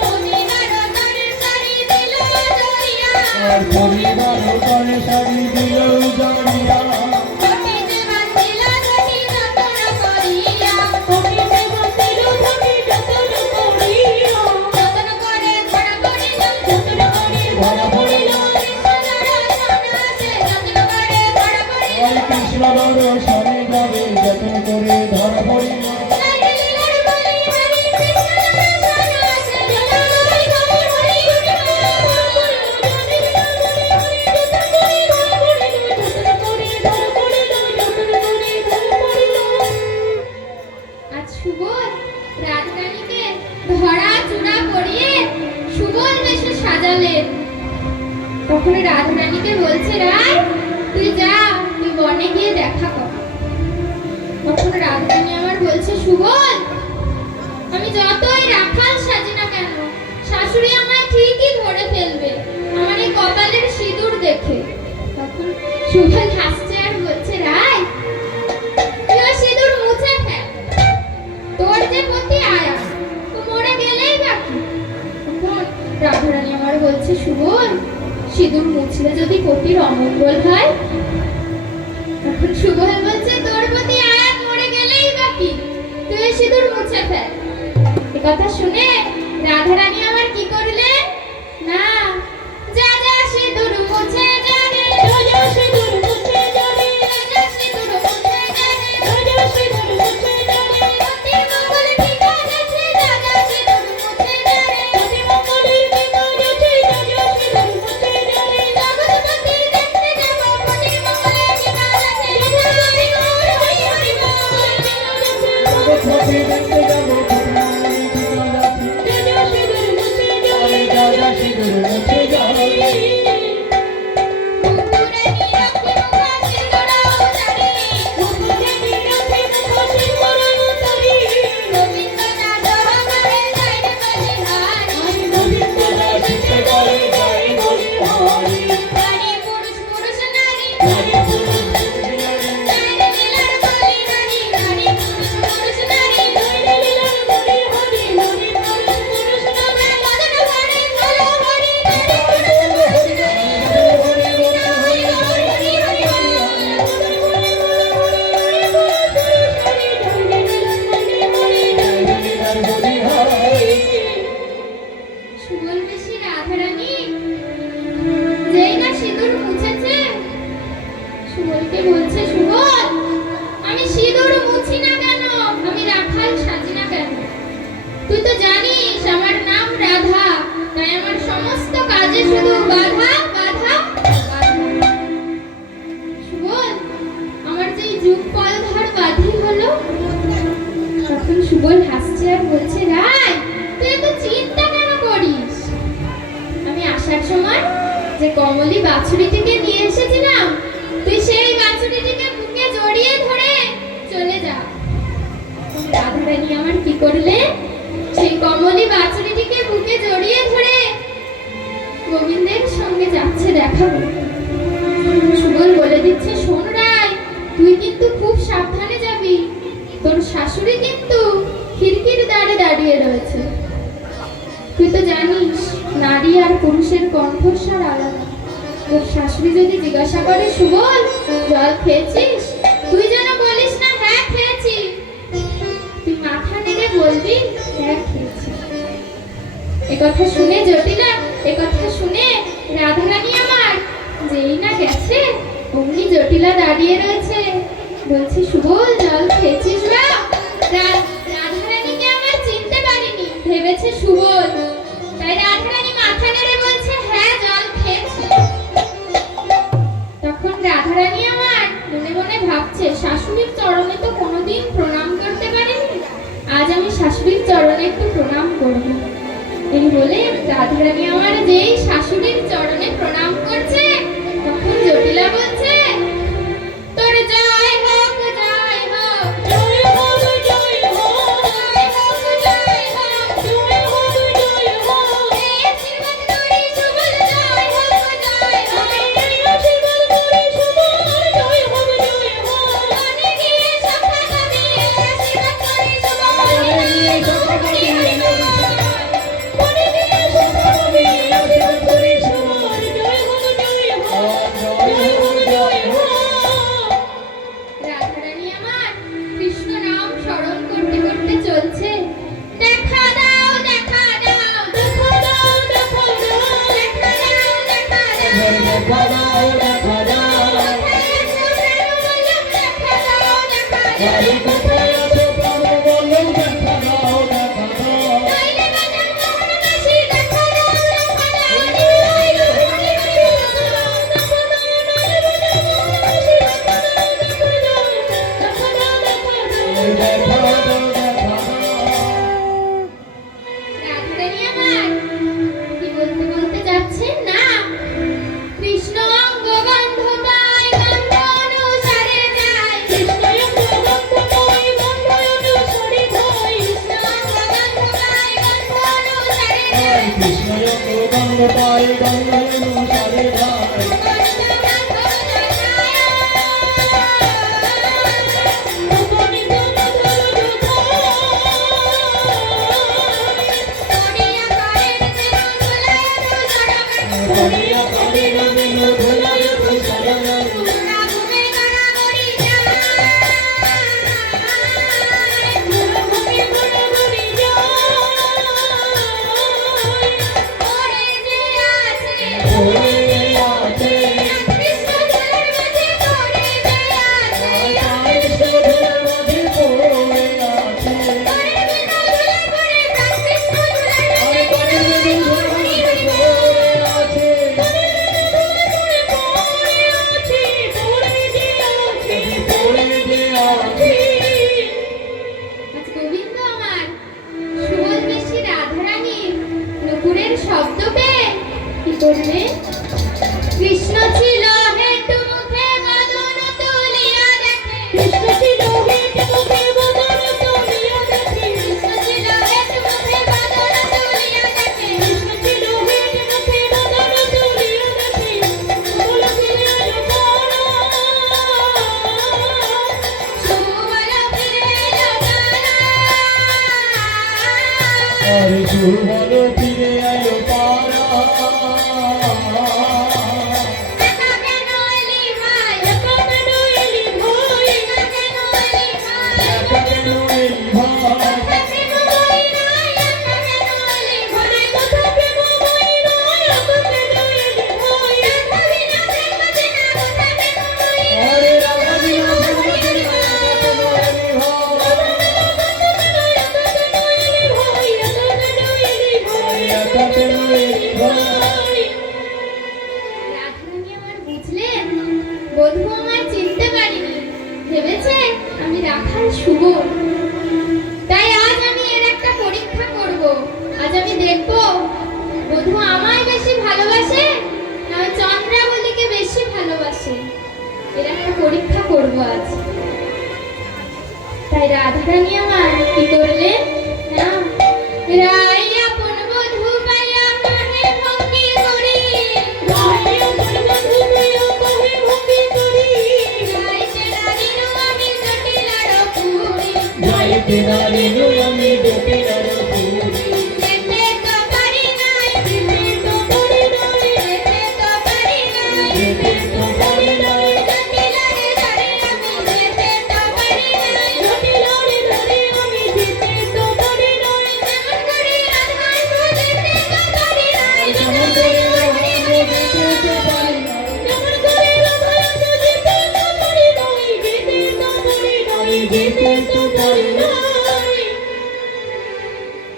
পরিবার তারে শাড়ি দিল জড়িয়া, আর পরিবার তারে শাড়ি দিল জড়িয়া। ঘটিতে বাঁধিল ঘটি যতন করিয়া, কবিতে বাঁধিল ঘটি যতন করিয়া, যতন করে ধরা পড়িল, যতন করে ধরা পড়িল, ওই কৃষ্ণ দর্শনে যাবে যতন করে ধরা পড়িল। আজ সুবল রাধারানীকে ধরা চূড়া পরিয়ে সুবল বেশে সাজালেন। তখন রাধারানীকে বলছে, রাই তুই যা, তুই বনে গিয়ে দেখা কর। তখন রাধারানী আমার বলছে, সুবল আমি যতই রাখাল সাজি না কেন শাশুড়ি আমায় ঠিকই ধরে ফেলবে আমার এই কপালের সিঁদুর দেখে। তখন সুবল হাসছে আর বলছে, রাই তুই ওই সিঁদুর মুছে ফেল, তোর যে প্রতি আয়া তো মরে গেলেই বাকি। তখন রাধারানী আমার বলছে, সুবল সিঁদুর মুছলে যদি পতির অমঙ্গল হয়? তখন সুবল বলছে, তোর প্রতি আয়াত মরে গেলেই বাকি, তুই ওই সিঁদুর মুছে ফেল। এ কথা শুনে রাধারানী আমার কি করলেন না, যা যা সিঁদুর মুছে যাবে, যা যা সিঁদুর মুছে যাবে, যা যা সিঁদুর মুছে যাবে, যা যা সিঁদুর মুছে যাবে, পতির মঙ্গল ঠিকা গেছে, যা যা সিঁদুর মুছে যাবে, পতি মঙ্গলের পিতা গেছে, যা যা সিঁদুর মুছে যাবে, জগৎপতি দেখতে যাব, পতির মঙ্গলে ঠিকা গেছে, হরি বল হরি হরি বল। জগৎপতি দেখতে যাব, পরিবার ঠিকা যাচ্ছে। যা যা সিঁদুর মুছে বাধা বাধা বাধা। সুবল, আমার যে যুগ পলধর বাধি হলো। তখন সুবল হাসছে আর বলছে, রায় তুই এত চিন্তা কেন করিস? আমি আসার সময় যে কমলি বাছুরিটিকে নিয়ে এসেছিলাম, তুই সেই বাছুরিটিকে বুকে জড়িয়ে ধরে চলে যা। রাধারানী আমার কি করলে? সেই কমলি বাছুরিটিকে বুকে জড়িয়ে ধরে গোবিন্দের সঙ্গে যাচ্ছে দেখা করতে। সুবল বলে দিচ্ছে, শোন রায়, তুই কিন্তু খুব সাবধানে যাবি। তোর শাশুড়ি কিন্তু খিড়কির দ্বারে দাঁড়িয়ে রয়েছে। তুই তো জানিস নারী আর পুরুষের কণ্ঠস্বর আলাদা। তোর শাশুড়ি যদি জিজ্ঞাসা করে, সুবল জল খেয়েছিস, তুই যেন বলিস না হ্যাঁ খেয়েছি। তুই মাথা নেড়ে বলবি হ্যাঁ খেয়েছি। একথা শুনে জটিলা, একথা শুনে রাধারানী আমার যেই না গেছে, অমনি জটিলা দাঁড়িয়ে রয়েছে, বলছে, সুবল জল খেয়েছিস বা? রাধারানীকে আমার চিনতে পারিনি, ভেবেছে সুবল। তাই রাধারানী মাথা নেড়ে বলছে, হ্যাঁ জল খেয়েছি। তখন রাধারানী আমার মনে মনে ভাবছে, শাশুড়ির চরণে তো কোনোদিন প্রণাম করতে পারিনি, আজ আমি শাশুড়ির চরণে একটু প্রণাম করব। এই বলে রাধারানী আমার যেই শাশুড়ির চরণে প্রণাম করছে, তখন জটিলা বলছে, তোর জয় হোক জয় হোক জয় হোক জয় হোক জয় হোক জয় হোক জয় হোক জয় হোক এই আশীর্বাদ করি সুবল জয় হোক জয় হোক এই আশীর্বাদ করি সুবল জয় হোক জয় হোক মনে গিয়ে সখা কবি এই আশীর্বাদ করি সুবল মনে গিয়ে সখা কবি এই মনে দিয়ে সখা কবি আশীর্বাদ করি সুবল জয় হোক জয় হোক জয় হোক জয় হোক। রাধারানী আমার কৃষ্ণ নাম স্মরণ করতে করতে চলছে, দেখা দাও দেখা দাও দেখা দাও দেখা দাও দেখা দাও দেখা দাও দেখা দাও দেখা দাও কোথায় আছো প্রেম বললাম দেখা দাও দেখা দাও আরে কোথায় আছো প্রাণ বললাম দেখা দাও দেখা দাও নইলে বাজাও মোহন বাসি দেখা দাও দেখা দাও নইলে রাধারানী আমার কি বলতে বলতে যাচ্ছে না, কৃষ্ণ অঙ্গ গন্ধ পায় গন্ধ অনুসারে যায়, কৃষ্ণ অঙ্গ গন্ধ পায় গন্ধ অনুসারে যায়, কৃষ্ণ গন্ধ পায় গন্ধ অনুসারে যায়। করিয়া করে রবিন ধুলায় ধুসরণ ভূমি গড়াগড়ি যায় ওরে আছে কৃষ্ণ ঝুলার মাঝে পড়ে আছে, কৃষ্ণ ধুলার মাঝে পড়ে আছে পড়ে বিনা ঝুলে পড়ে প্রাণ কৃষ্ণ ঝুলার আরে মাঝে করে পড়ে ধুলার মাঝে পড়ে আছে আজ গোবিন্দ আমার সুবল বেশি রাধারানীর নুপুরের শব্দ পেয়ে কি করবে? কৃষ্ণ ছিল হেঁটু মুখে বদন তুলিয়া দেখে, কৃষ্ণ ছিল হেঁটে মুখে বদন তুলিয়া দেখে কৃষ্ণ ছিল হেঁটু মুখে বদন তুলিয়া দেখে, কৃষ্ণ ছিল হেঁটে মুখে বদন তুলিয়া দেখে বল ফিরে আলো পারা সুবল ফিরে এলো তারা। আরে সুবল ফিরে আলো পারা। দেখা বধূ আমায় চিনতে পারিনি, ভেবেছে আমি রাখাল সুবোধ। তাই আজ আমি এর একটা পরীক্ষা করব। আজ আমি দেখব বধূ আমায় বেশি ভালোবাসে না চন্দ্রাবলীকে বেশি ভালোবাসে। এর একটা পরীক্ষা করব আজ। তাই রাধারানী আমার কি করলেন না, রাই আপন বধূ পাইয়া কাহে ভঙ্গি করি, রাই আপন বধূ পাইয়া কাহে ভঙ্গি করি, যাইতে নারিনু আমি জটিলার পুরী, যাইতে নারিনু আমি জটিলার পুরী, যেতে তো পারি নাই, যেতে তো পারি নাই, যেতে তো পারি নাই, যেতে তো পারি নাই, জটিলারে ধরে আমি যেতে তো পারি নাই, জটিলারে ধরে আমি যেতে তো পারি নাই, যেমন করে রাধার যেতে তো পারি নাই, যেমন করে রাধার যেতে তো পারি নাই, যেমন করে রাধার যেতে তো পারি নাই, যেতে তো পারি নাই, যেতে তো পারি নাই।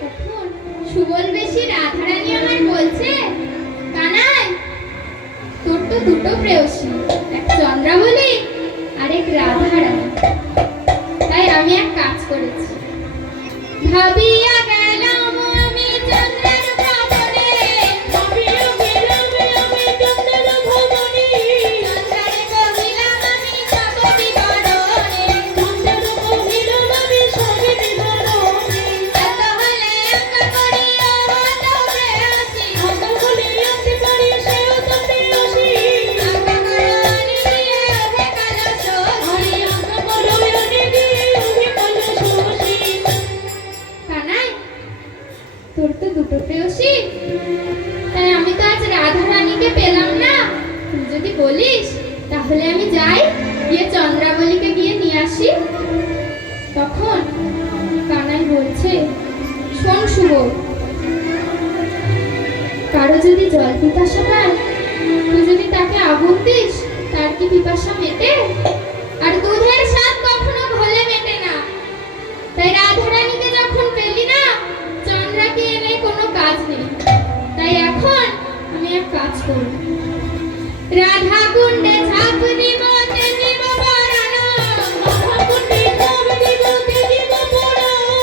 তখন সুবল বেশি রাধারানী আমার বলছে, কানাই তোর তো দুটো প্রেয়সী, এক চন্দ্রাবলী আর এক রাধারানী। তাই আমি এক কাজ করেছি, ভাবিয়া গেলাম আমি চন্দ্রের ভবনে, ভাবিয়া গেলাম আমি চন্দ্রের ভবনে, চন্দ্রে কহিলাম আমি সব বিবরণে, চন্দ্রে কহিলাম আমি সব বিবরণে, এত হলে অঙ্ক করিও হত প্রেয়সী, হত হলে অঙ্ক করি সেও তো প্রেয়সী, অঙ্ক করণি গিয়ে ওঠে কালো শশী, অঙ্ক করণি গিয়ে ওঠে কালো শশী। কানাই তোর তো দুটো প্রেয়সী, তাই আমি তো আজ রাধারানীকে পেলাম না। তুই যদি বলিস তাহলে আমি যাই, গিয়ে চন্দ্রাবলীকে গিয়ে নিয়ে আসি। তখন কানাই বলছে, শোন সুবোধ, কারো যদি জল পিপাসা পায়, তুই যদি তাকে আগুন দিস, তার কি পিপাসা মেটে? আর দুধের স্বাদ কখনো ঘোলে মেটে না। তাই রাধারানীকে যখন পেলি না, চন্দ্রাকে এনে কোনো কাজ নেই। তাই এখন আমি এক কাজ করব, রাধা কুণ্ডে ঝাঁপ দিব তেজিব পরানো, রাধা কুণ্ডে ঝাঁপ দিব তেজিব পরানো,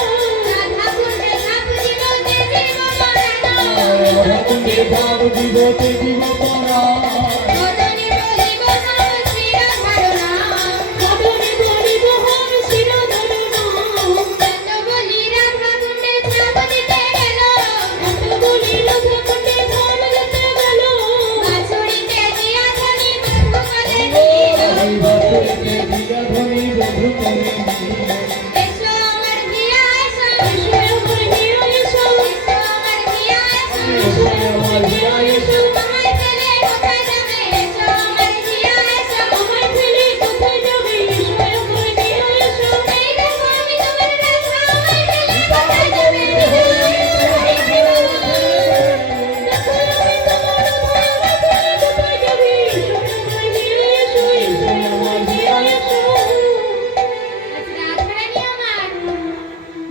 রাধা কুণ্ডে ঝাঁপ দিব তেজিব পরানো, রাধাকুণ্ডে ঝাঁপ দিব তেজিব পরাণ, মদনী বলিব নাম শিরোধার নাম, মদনী বলিব নাম শিরোধার নাম, এত বলি রাধা কুণ্ডে ঝাঁপ দিতে গেল, এত বলি রাধা কুণ্ডে ঝাঁপ দিতে গেল, বাঁশুড়িতে দিয়া ধ্বনি বধূ করে দিল, এই বাঁশুড়িতে দিয়া ধ্বনি বধূ করে দিল। এসো আমার হিয়া এসো, এসো আমার হিয়া এসো, এসো আমার হিয়া এসো, এসো আমার হিয়া এসো, আমায় ফেলে কোথায় যাবে? এসো আমার হিয়া এসো, আমায় ফেলে কোথায় যাবে? এসো আমার হিয়া এসো, এই দেখো আমি তোমার রাধা, আমায় ফেলে কোথায় যাবে? দেখো আমি তোমার রাধা, আমায় ফেলে কোথায় যাবে? এসো আমার হিয়া এসো, এসো আমার হিয়া এসো। আজ রাধারানী আমার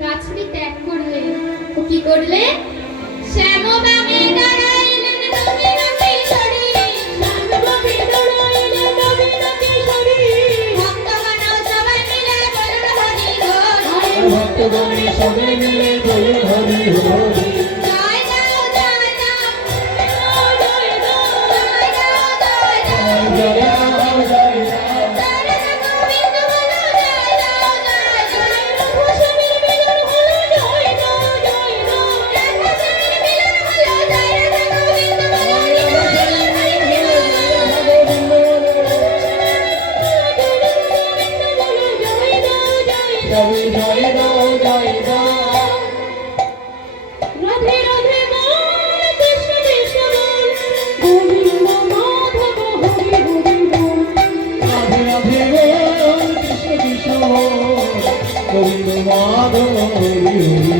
গাছটি ত্যাগ করলে, ও কি করলে? শ্যামবামে দাঁড়াইলেন নবীন কিশোরী, শ্যামবামে দাঁড়াইলেন নবীন কিশোরী, ভক্তগণ সবাই মিলে বলুন হরি হরি, ভক্তগণে সবাই মিলে বলে হরি হরি, জয় দাও জয় দাও, জয় দাও জয় দাও, জয় দাও জয় জয় দাও, রাম জয় রাম, জয় রাধা গোবিন্দ বলো জয় দাও জয় দাও, রাধা স্বামীর মিলন হলো জয় দাও জয় দাও, রাধা স্বামীর মিলন হলো, জয় রাধা গোবিন্দ বলো হরি হরি হরি হরি বলো, জয় দাও জয় দাও। জয় জয় দাও জয় দাও, রাধে রাধে বল কৃষ্ণ কৃষ্ণ বল, গোবিন্দ মাধব হরি হরি বল, রাধে রাধে বল কৃষ্ণ কৃষ্ণ বল, গোবিন্দ মাধব হরি হরি